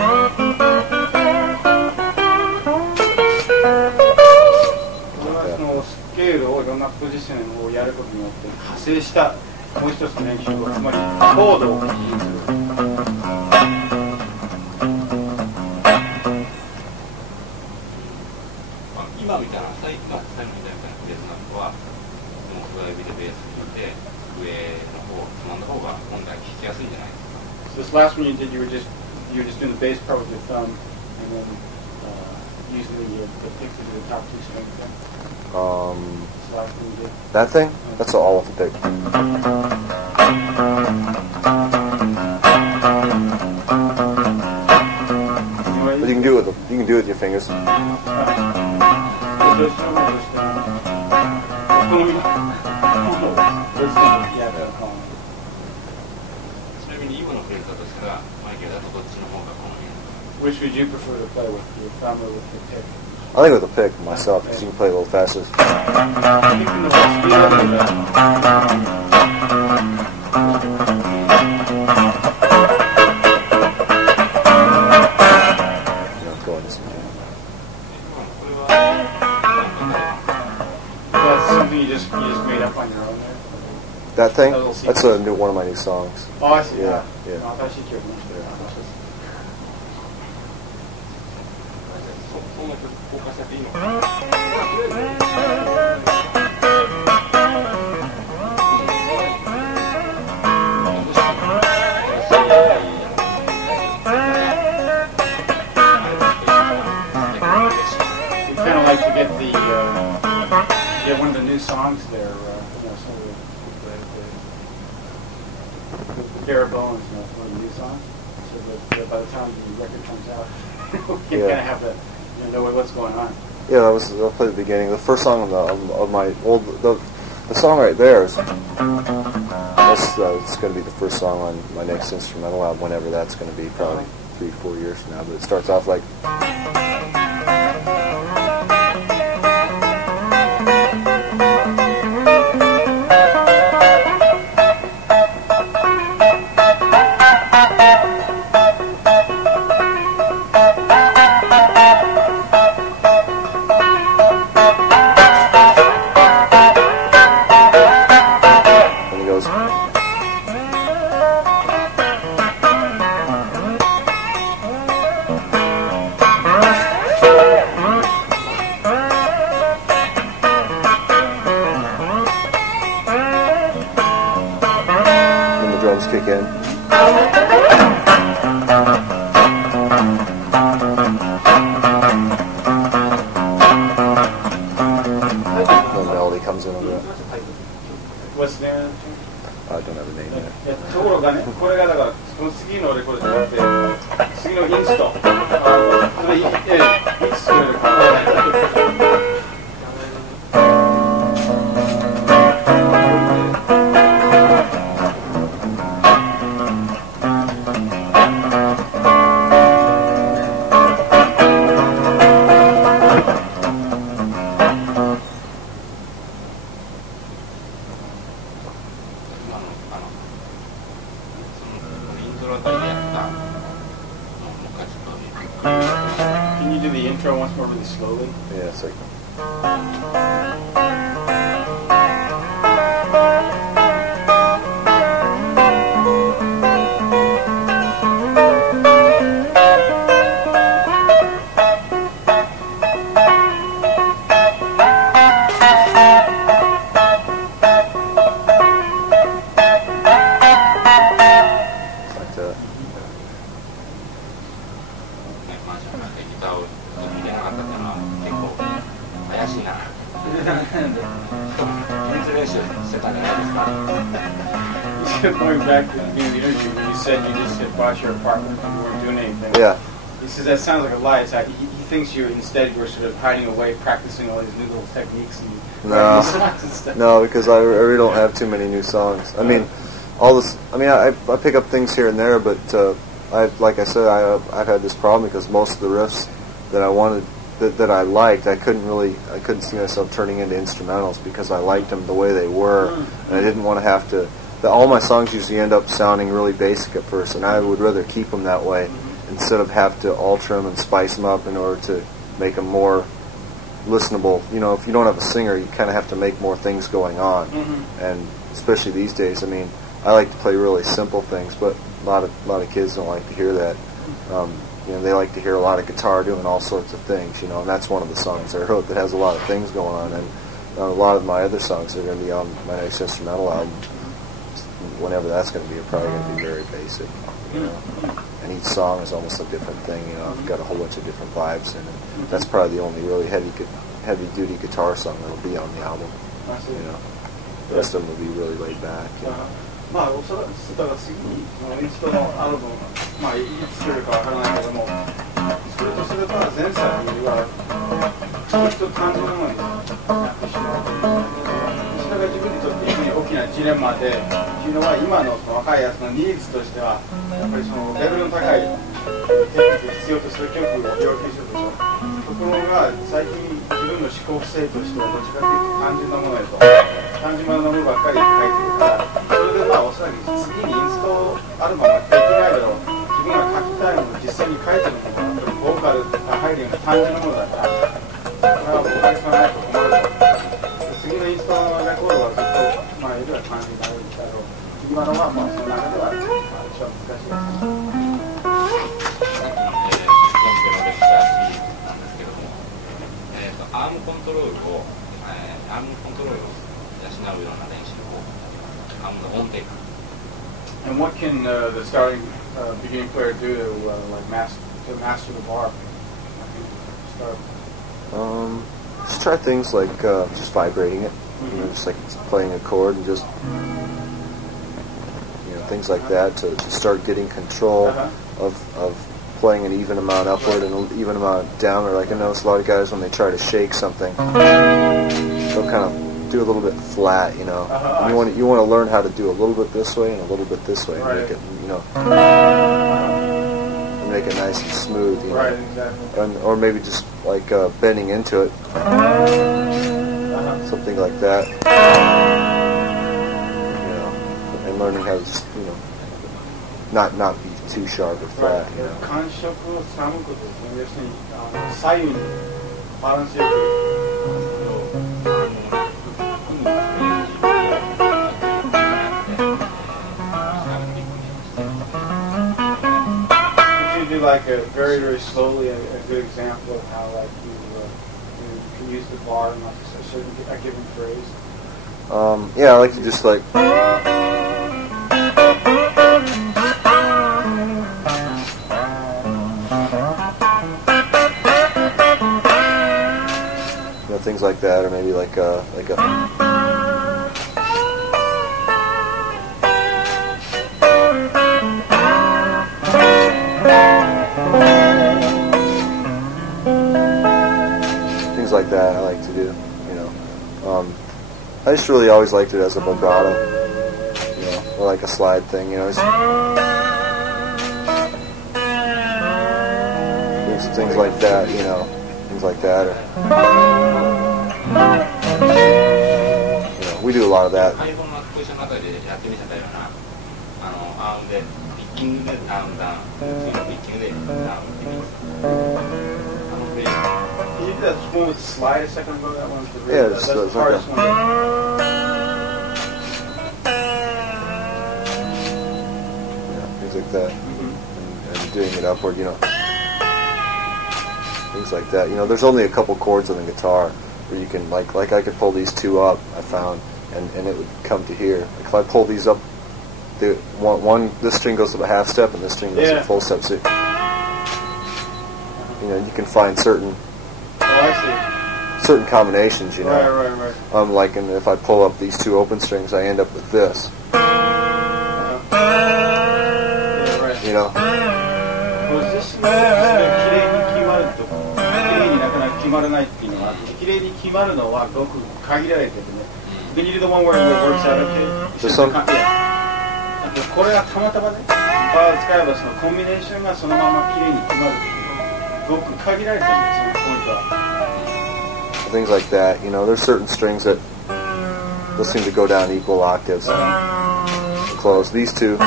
This last one you did, you were just doing the bass part with your thumb, and then using the pick to do the top 2 strings. This last one you did. That thing? That's all with the pick. But you can do it with your fingers. Which would you prefer to play with, your thumb or with your pick? I think with a pick myself, because you can play a little faster. That's something you just made up on your own there? That thing? That's one of my new songs. Oh, I see. Yeah. get get one of the new songs there, some of the bare bones, one of the new songs, so that by the time the record comes out, you kind of have to know what's going on. Yeah, I'll play the beginning. The first song of my old, the song right there is, it's going to be the first song on my next instrumental album, whenever that's going to be, probably 3-4 years from now. But it starts off like. Kick in. And the melody comes in over it. What's the name? I don't have a name yet. ところがね、これがだからこの次のレコードじゃなくて次のインスト。それいつそれで考えCan you do the intro once more really slowly? Yeah, it's like. Going back to the beginning of the interview, when you said you just had bought your apartment and you weren't doing anything. Yeah. He says that sounds like a lie. It's like he thinks you were sort of hiding away, practicing all these new little techniques and songs and stuff. No, because I really don't have too many new songs. I mean, all this. I mean, I pick up things here and there, but like I said, I've had this problem because most of the riffs that I wanted, that I liked, I couldn't see myself turning into instrumentals because I liked them the way they were, and I didn't want to have to. All my songs usually end up sounding really basic at first, and I would rather keep them that way instead of have to alter them and spice them up in order to make them more listenable. You know, if you don't have a singer, you kind of have to make more things going on, and especially these days. I mean, I like to play really simple things, but a lot of kids don't like to hear that. You know, they like to hear a lot of guitar doing all sorts of things. You know, and that's one of the songs I wrote that has a lot of things going on, and a lot of my other songs are going to be on my next instrumental album. Whenever that's going to be, probably going to be very basic, you know. And each song is almost a different thing, you know. I've got a whole bunch of different vibes in it. That's probably the only really heavy-duty guitar song that'll be on the album, you know. The rest of them will be really laid back. You know. まあ、おそらくだから次にインストのアルバム、まあ、いつ来るかわからないけども、それとすれば前作はきっと単純なものになってしまう。それが自分にとって非常に大きなジレンマで、というのは今の若いやつのニーズとしては、やっぱりそのレベルの高いテクニック必要とする曲を要求するでしょう。ところが最近自分の思考性としてはどっちかというと単純なものへと。単純なものばっかり書いてるから、それでまあおそらく次にインストアルバムができないだろう、自分が書きたいものを実際に書いてるものがボーカルが入るような単純なものだから、これはボーカリストがないと困ると。次のインストのレコードはずっと、まあ、いろいろ感じになるんだろう。今のはまあその中では一番難しいです。アームコントロールを養うような練習を音程。And what can the beginning player do to master the bar? Start. Just try things like just vibrating it, you know, just like playing a chord and just, you know, things like that to start getting control of playing an even amount upward and an even amount downward. Like I notice a lot of guys when they try to shake something, they'll kind of do a little bit flat, you know. You want to learn how to do a little bit this way and a little bit this way, and make it, you know, and make it nice and smooth, you know. Right, exactly. Or maybe just like bending into it, something like that, you know, and learning how to just, you know, not be too sharp or flat, you know. 感触をつかむことですね。要するに左右にバランスよく。Like very, very slowly, a good example of how like you can use the bar in like a given phrase. Yeah, I like to just like. You know, things like that, or maybe like a. Like that I like to do, you know. I just really always liked it as a vibrato, you know, or like a slide thing, you know. Things like that, you know, things like that. Or, you know, we do a lot of that. You did that one with the slide a second ago. That one's the real, yeah, that's the hardest one. Yeah, things like that, and doing it upward, you know, things like that. You know, there's only a couple chords on the guitar where you can like I could pull these two up. I found, and it would come to here. Like if I pull these up, this string goes to a half step and this string goes to a full step. So, you know, you can find certain combinations, you know. Right. Like, and if I pull up these two open strings, I end up with this. You know. Can you do the one where it works out okay? Yeah. これがたまたまね、バーを使えばそのコンビネーションがそのままきれいに決まる。ごく限られてるんですよ、そのポイントは。Things like that, you know, there's certain strings that they'll seem to go down equal octaves. Close. These two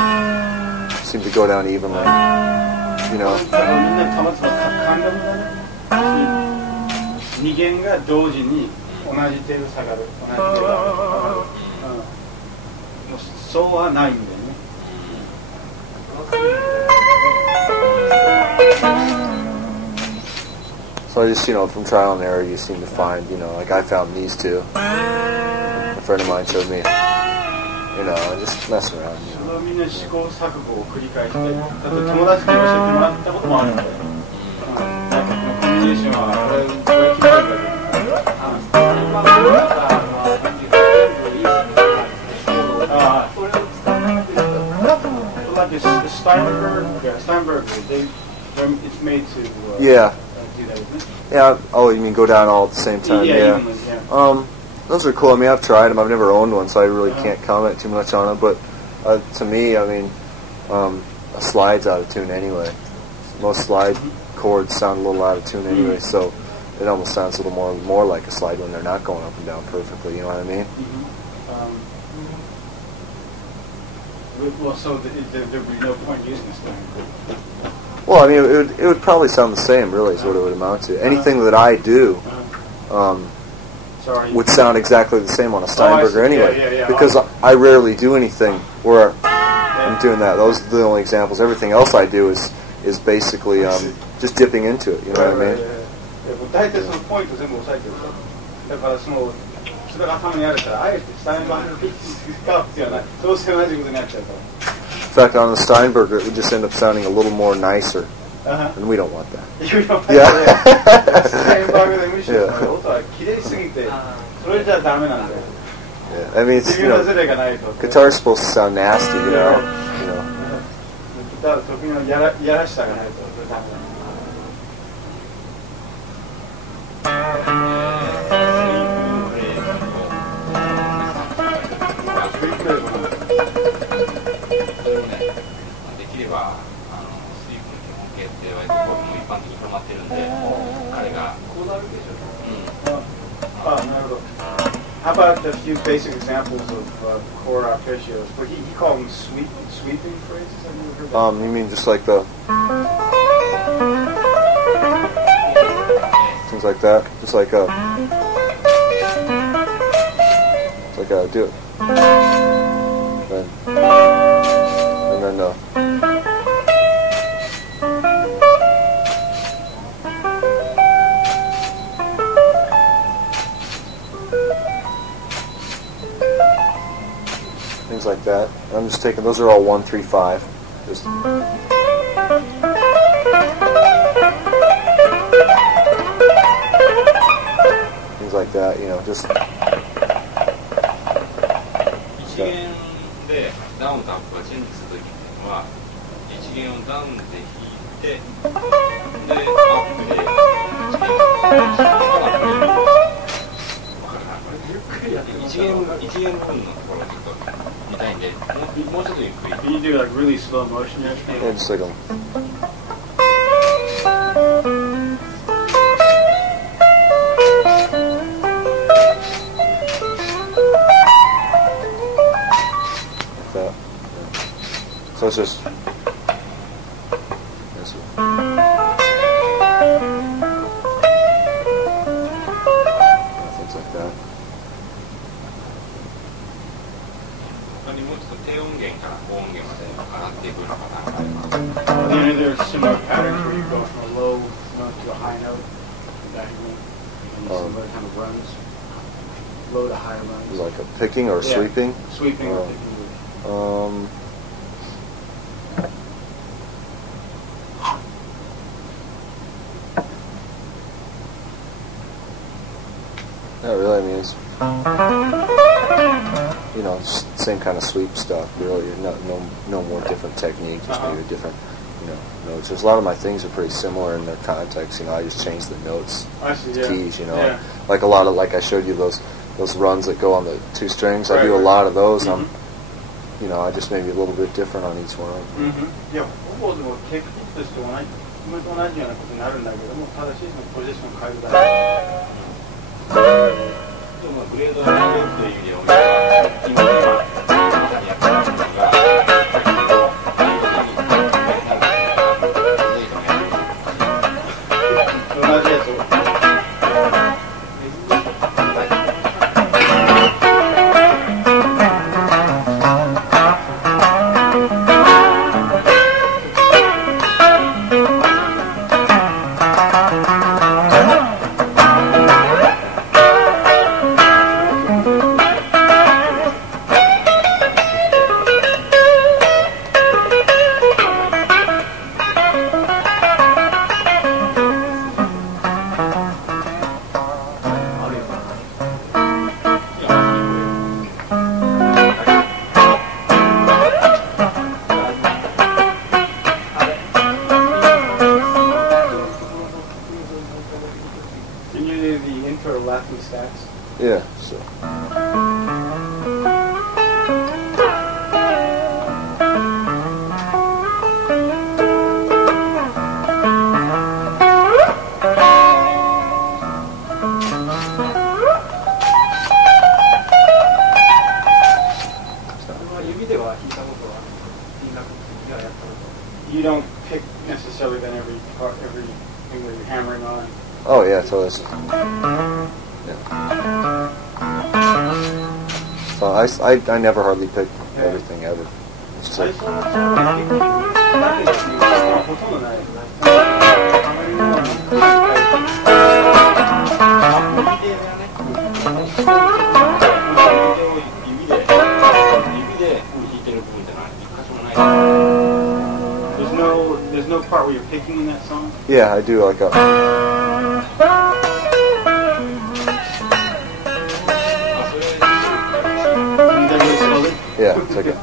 seem to go down evenly. You know. みんなたまたま感覚がね、2弦が同時に同じ程度下がる、同じ程度上がる。そうはないんだよね。So I just, you know, from trial and error, you seem to find, you know, like I found these two. A friend of mine showed me, you know, just messing around. You know. みんな試行錯誤を繰り返して、だって友達に教えてもらったこともあるんだよ。なんかこのコンビネーションはこれ聞いてるんだけど。Steinberg, it's made to do that, isn't it? Yeah. Oh, you mean go down all at the same time? Yeah. Those are cool. I mean, I've tried them. I've never owned one, so I really can't comment too much on them. But to me, I mean, a slide's out of tune anyway. Most slide chords sound a little out of tune anyway, so it almost sounds a little more like a slide when they're not going up and down perfectly. You know what I mean? Well, so there'd be no point using this thing. Well, I mean, it would probably sound the same, really, is what it would amount to. Anything that I do would sound exactly the same on a Steinberger anyway, because I rarely do anything where I'm doing that. Those are the only examples. Everything else I do is basically just dipping into it. You know what I mean? In fact, on the Steinberger, it would just end up sounding a little more nicer. and we don't want that. Yeah. I mean, it's, guitar's supposed to sound nasty, you know. How about a few basic examples of chord arpeggios? But he called them sweeping phrases. Have you heard that? You mean just like the things like that? Just like do it. And then things like that. I'm just taking, those are all 1, 3, 5. Just things like that, you know, just. 1弦でダウンとアップがチェンジするときっていうのは1弦をダウンで弾いてでアップで1弦を弾いてわかるな1弦分のところをちょっと見たいんでもうちょっとゆっくり Can you do like really slow motion there? Yeah, just like that. So it's just things like that. 他にもうちょっと低音源から高音源まで上がっていくようなパターンがあります。Are there any other similar patterns where you go from a low note to a high note? That similar kind of runs, low to high runs. Like a picking or sweeping? Sweeping or picking. Not really. I mean, it's, you know, it's the same kind of sweep stuff. Really, no more different technique. Just maybe different, you know, notes. There's a lot of my things are pretty similar in their context. You know, I just change the notes, keys. You know, like a lot of I showed you those runs that go on the 2 strings. I do a lot of those. You know, I just maybe a little bit different on each one. Yeah, ほぼでもテクニックとして同じようなことになるんだけども、正しいポジションを変えるだけ。グレードを上げるという意味でおいては今やってるのが同じやつを Yeah, so. You don't pick necessarily then every thing that you're hammering on. Oh yeah, so it's. So I never hardly pick everything ever. It's just like, there's no part part where you're picking in that song? Yeah, I do like a. Can you do that really slowly? Yeah, it's like a.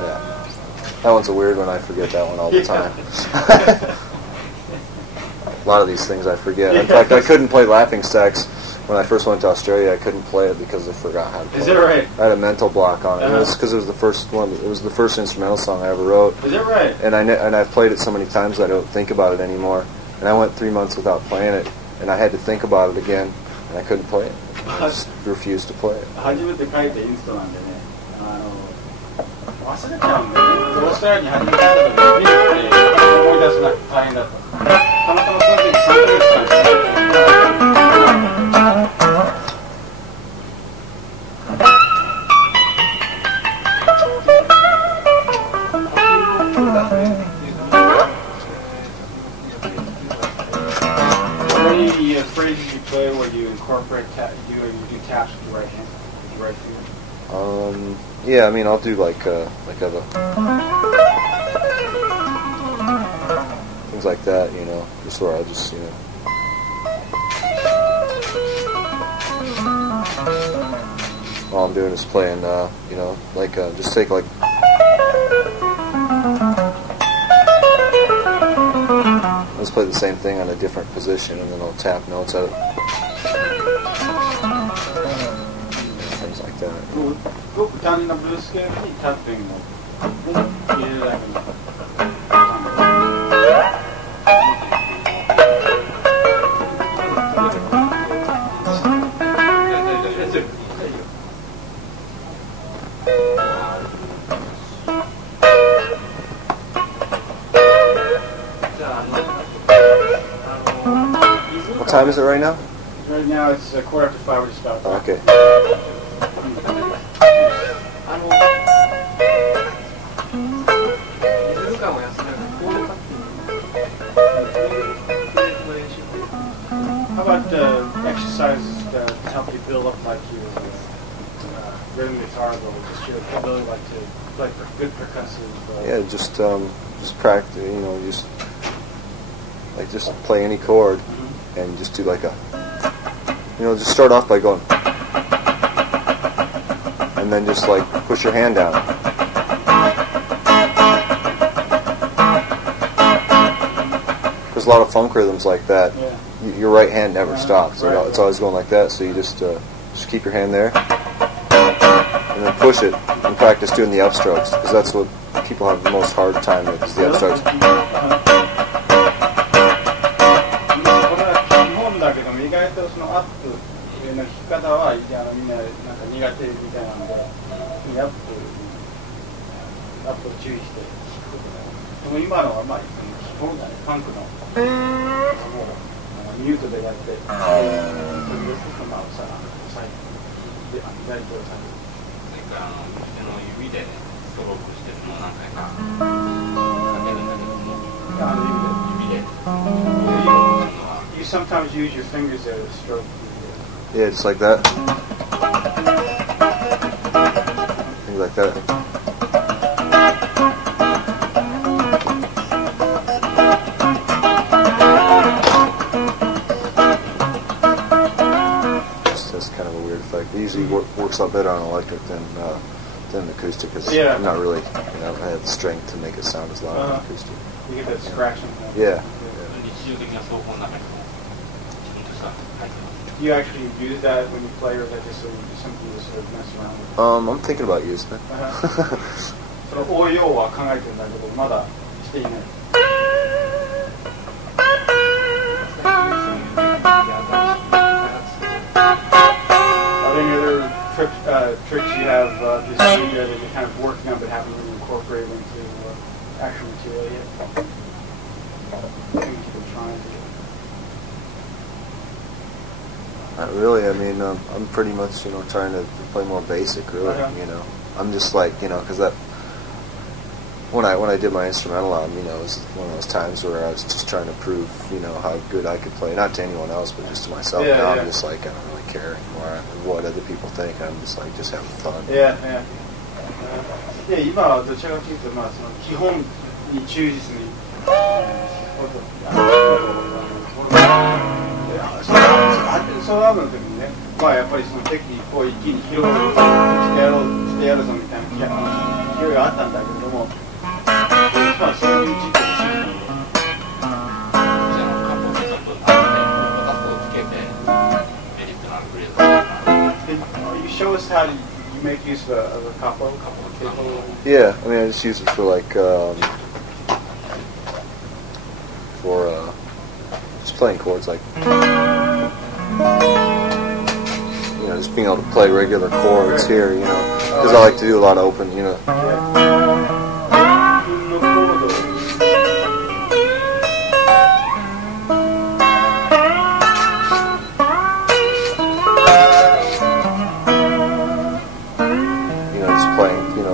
Yeah, that one's a weird one. I forget that one all the time. A lot of these things I forget. In fact, I couldn't play Laughing Sex when I first went to Australia. I couldn't play it because I forgot how to play it. Is that right? I had a mental block on it. And it was because it was the first one. It was the first instrumental song I ever wrote. Is that right? And I've played it so many times that I don't think about it anymore. And I went 3 months without playing it, and I had to think about it again, and I couldn't play it. I just refused to play it. 初めて書いたインストなんでね、忘れちゃうんだよね。オーストラリアに初めて来た時に見るって思い出すのが大変だった。たまたまその時3ヶ月間しかAny phrases you play where you incorporate you do taps with your right hand, with your right finger? Yeah, I mean, I'll do like other things like that, you know, just where I'll just, you know. All I'm doing is playing, you know, like just take like. Let's play the same thing on a different position, and then I'll tap notes at it. Things like that. ごく単純なブルースケールにタッピングを入れるだけの。What time is it right now? Right now it's 4:45. We're just about. Okay. How about exercises to help you build up like your rhythm guitar, though, just your ability like to play good percussive? Yeah, just practice. You know, just play any chord, and just do like a. You know, just start off by going, and then just like push your hand down. There's a lot of funk rhythms like that. Yeah. Your right hand never stops. Right. It's always going like that. So you just keep your hand there, and then push it, and practice doing the upstrokes, because that's what people have the most hard time with, is the upstrokes. 意外とそのアップの弾き方はみんななんか苦手みたいなので、アップを注意して弾くことだよ。でも今のはまあ基本だね、ファンクのもうミュートでやって、それでまあさ、最後で左手を下げる。それから手の指でストロークしてるのを何回かかけるんだけども、指で。You sometimes use your fingers as a stroke. Yeah, just like that. Things like that. Just has kind of a weird effect. It usually works a lot better on electric than acoustic, because I'm not really, you know, I have the strength to make it sound as loud as acoustic. You get that scratching. Yeah. Do you actually use that when you play, or is that just something you sort of mess around with? I'm thinking about using it. その応用は考えてるんだけど、まだしていない。Are there any other tricks you have this studio that you're kind of working on but haven't really incorporated into actual material yet? Things you've been trying to do? Not really. I mean, I'm pretty much, you know, trying to play more basic, really. You know, I'm just like, you know, because that when I did my instrumental album, you know, it was one of those times where I was just trying to prove, you know, how good I could play, not to anyone else, but just to myself. Yeah, now yeah. I'm just like, I don't really care anymore what other people think. I'm just like, just having fun. Yeah, yeah. で、今はどちらかというと、まあ、その基本に忠実に、ソロアルバムの時にね、まあやっぱりそのテクニックを一気に広げしてやるぞみたいな勢いがあったんだけれども、まあそういう時期を過ぎたので。You show us how you make use of a capo? Yeah, I mean, I just use it for like, just playing chords, like, you know, just being able to play regular chords here, you know, because I like to do a lot of open, you know.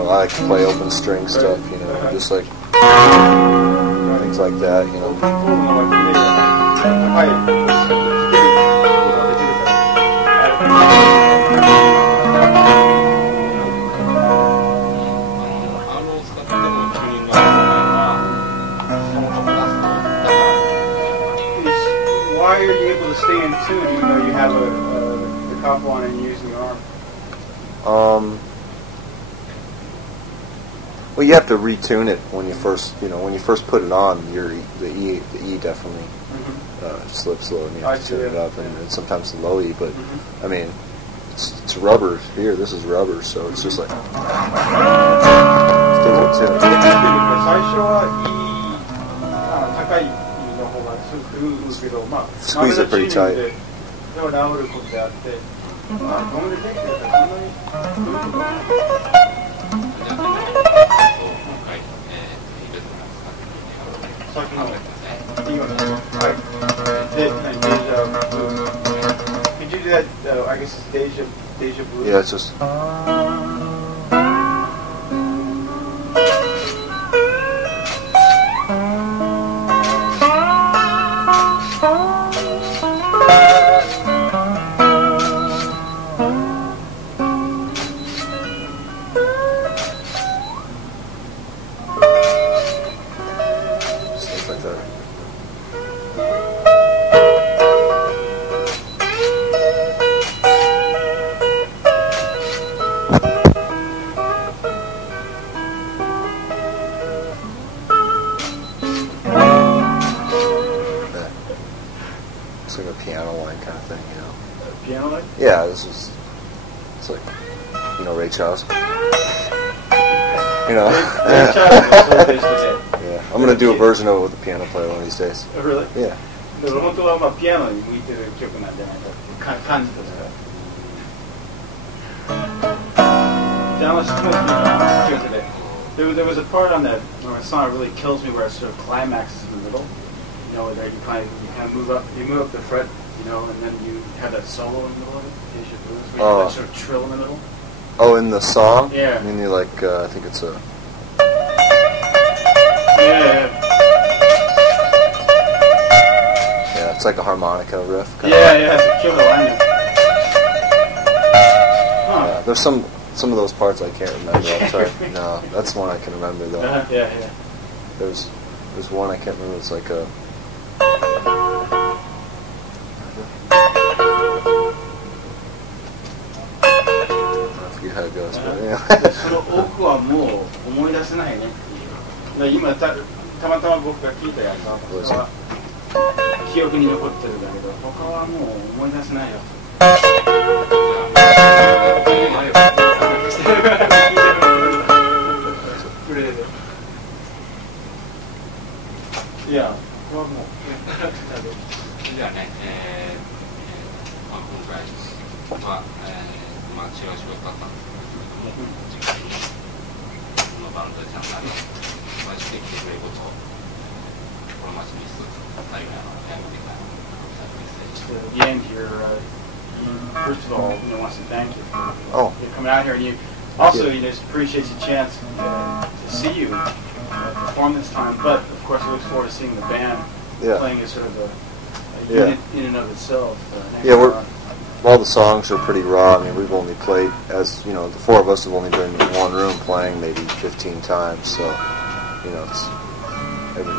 I like to play open string stuff, you know, just like things like that, you know. Why are you able to stay in tune even though you have the capo on and using your arm? Well, you have to retune it when you first, you know, when you first put it on. The E definitely slips low, and you have to tune it up, and sometimes the low E. But I mean, it's rubber here. This is rubber, so it's just like squeeze it pretty tight. Could you do that? I guess it's Deja Blue. Yeah, it's just. It's like a piano line kind of thing, you know. A piano line? Yeah, it's like, you know, Ray Charles. You know. Yeah, I'm gonna do a version of it with a piano player one of these days. Oh, really? Yeah. でも本当はまあピアノに向いてる曲なんじゃないかっていう感じとしては。じゃあthere was a part on that song that really kills me where it sort of climaxes in the middle. You know, where you kind of move up the fret, you know, and then you have that solo in the middle of it. Deja Blues, where you have that sort of trill in the middle. Oh, in the song? Yeah. I mean, you like, I think it's a. Yeah. Yeah, it's like a harmonica riff. Yeah, it's a killer line. Huh. Yeah, there's some of those parts I can't remember. I'll try. No, that's one I can remember though. Yeah. There's one I can't remember. It's like a. I forget how it goes, but yeah. その多くはもう思い出せないねっていう。今たまたま僕が聞いたやつは記憶に残ってるんだけど、他はもう思い出せないよ。いや、これはもう。じゃあね、今回は、まあ違う仕事だったんですけども、このバンドでちゃんとマジで来てくれることをこの街に一つ二人目のやめてからAt the end here, first of all, wants to thank you for coming out here, and you also just appreciates the chance to see you perform this time, but of course we look forward to seeing the band playing as sort of a unit in and of itself. All the songs are pretty raw. I mean, we've only played, as you know, the four of us have only been in one room playing maybe 15 times. So, you know, it's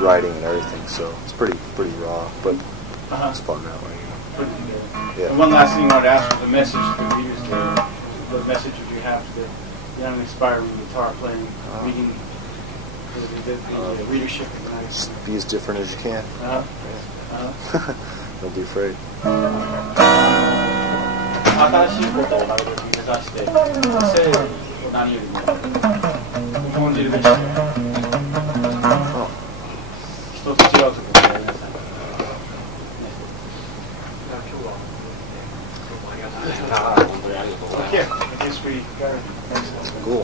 writing and everything. So it's pretty raw, but it's fun that way. And one last thing I wanted to ask was the message to the readers. The message that you have to the young aspiring guitar playing, reading the readership of the night. Be as different as you can. Don't be afraid. 新しいことをなるべく目指して、生を何よりも重んじるべき。一つ違うところで皆さん。Cool.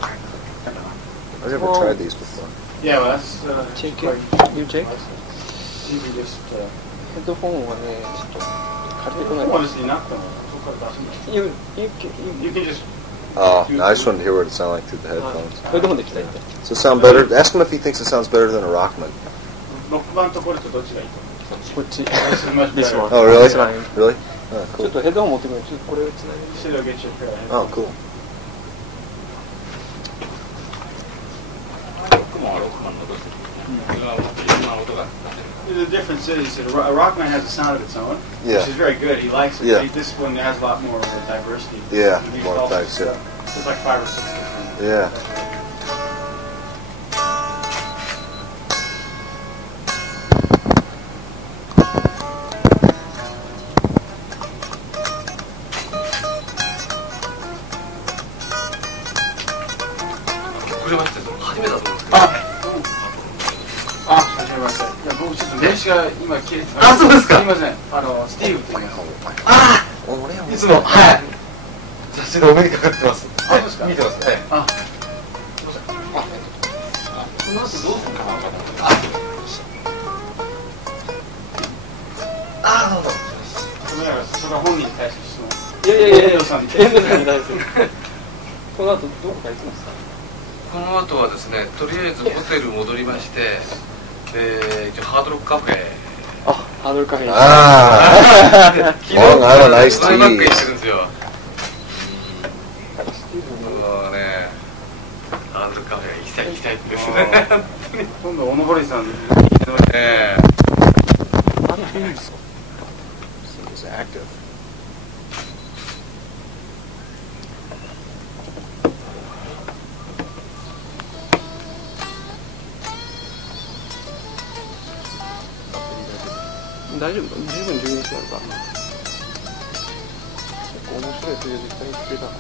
I've never tried these before. Yeah, well, that's check it. You check? You can just ヘッドホンはね、ちょっと借りてこない。You can just. Oh, no, I just wanted to hear what it sounded like through the headphones. ヘッドホンで聞きたいって。Does it sound better? Ask him if he thinks it sounds better than a Rockman. 6番とこれとどっちがいいとこっち。 This one. Oh, really? Really? Oh, ちょ cool. っとヘッドホン持ってくる。ちょっとこれをつないで。 Should I get you a pair of headphones? Oh, cool. The difference is that a Rockman has a sound of its own, Yeah. which is very good. He likes it. Yeah. This one has a lot more diversity. Yeah, He more calls types, it, yeah. There's like 5 or 6 different. Yeah. Ah, そうですか。すみません。スティーブというのを。いつも、はい。雑誌でお目にかかってます。あ、そうですか。見てます。あ、すみません。この後どうするかな。どうぞ。それは本人に対して質問。遠藤さんに遠藤さんに対して。この後どこか行くんですか。この後はですね、とりあえずホテル戻りまして、一応ハードロックカフェ。あ、ハードルカフェ。昨日からクライマックスしてるんですよ。もうね、ハードルカフェ行きたいってですね。今度小野堀さんに。Seems active. 大丈夫か、十分充電してあるから。結構面白いフレーズいっぱい言ってたから。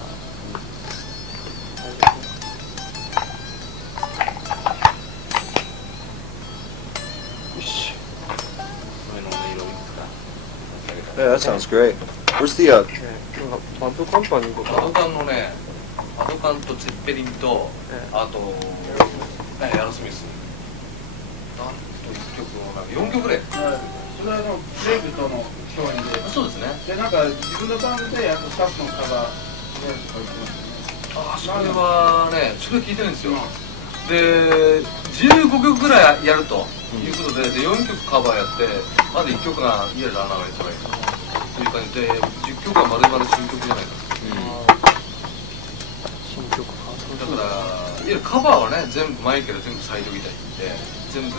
よし。Yeah, that sounds great. Where's the バッドカンパニーとか。バドカンのね、バドカンとツェッペリンと、あとエアロスミス。なんと1曲の4曲ぐらい。それはフレイクとの共演で。そうですね。で、なんか自分のバンドでスタッフのカバーやるとか言ってましたね。それはね、それ聞いてるんですよ。で、15曲ぐらいやるということで、4曲カバーやって、まだ1曲がいわゆる穴が一番いいという感じで、10曲はまるまる新曲じゃないか。新曲だから、いわゆるカバーはね、全部マイケル全部サイドギターで、全部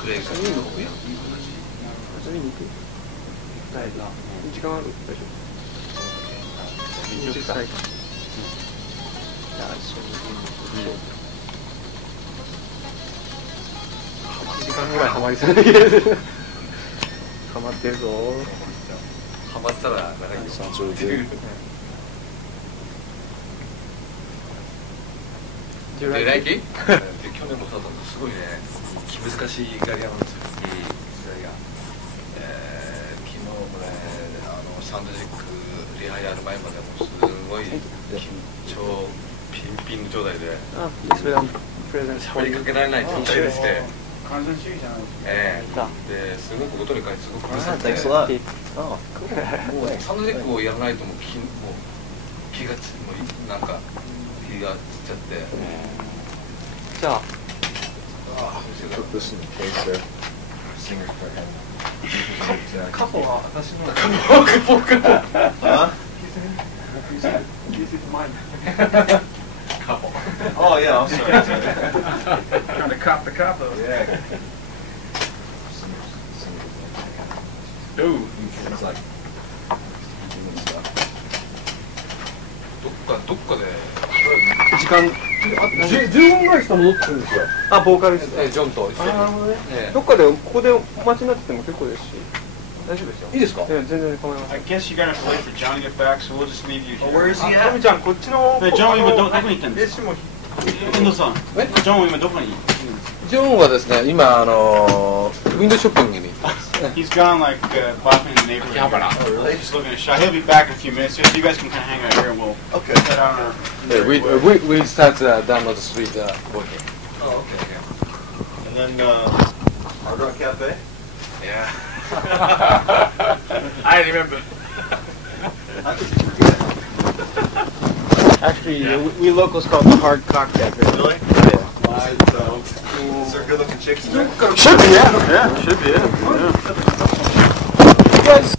クレイがいいのをやるいい形。遊びに行く？ないな。時間ある？大丈夫。20歳か。じゃあ一緒に行く。1時間ぐらいハマりそうだけど。ハマってるぞ。ハマったら長いよ。sounds really good. で、来季？去年もそうだったんです。すごいね、気難しいガリアなんですよ。昨日もね、サンドジックリハやる前までもすごい緊張ピンピン状態で、それはプレゼント喋りかけられない状態でして、完全主義じゃないですか。ですごく音に変えてすごくうるさくて、 Thanks a lot. もうサンドジックをやらないともう気がなんか気がつっちゃって。じゃあ Put this in the case there. Singer's part. カポは私の僕Huh? This is mine. Couple. Oh yeah, I'm sorry. Trying to cop the capo. Yeah. Ooh. It's like どっかで時間15分ぐらいしたら戻ってくるんですよ。あ、ボーカルです。ジョンと一緒に。なるほどね。ええどっかでここでお待ちになってても結構ですし、大丈夫ですよ。いいですか？全然構いません。 I guess you're gonna have to wait for John to get back, so we'll just leave you here. where is he トミちゃんこっちの。ジョン今どこに行ってんです弟子もか？遠藤さん。ジョン今どこに？ジョンはですね、今ウィンドウショッピングに。He's gone like bopping in the neighborhood. Yeah, but Oh really? Just looking at a shot. He'll be back in a few minutes. Just so you guys can kind of hang out here and we'll Okay. head on our. Yeah, we start down the street working. Oh okay. And then Hard Rock Cafe. Yeah. I remember. I think you forget. Actually, we locals call it the Hard Cock Cafe. Really? Yeah. Is there good looking chicks in there? Should be, yeah. Yeah, should be, yeah. You guys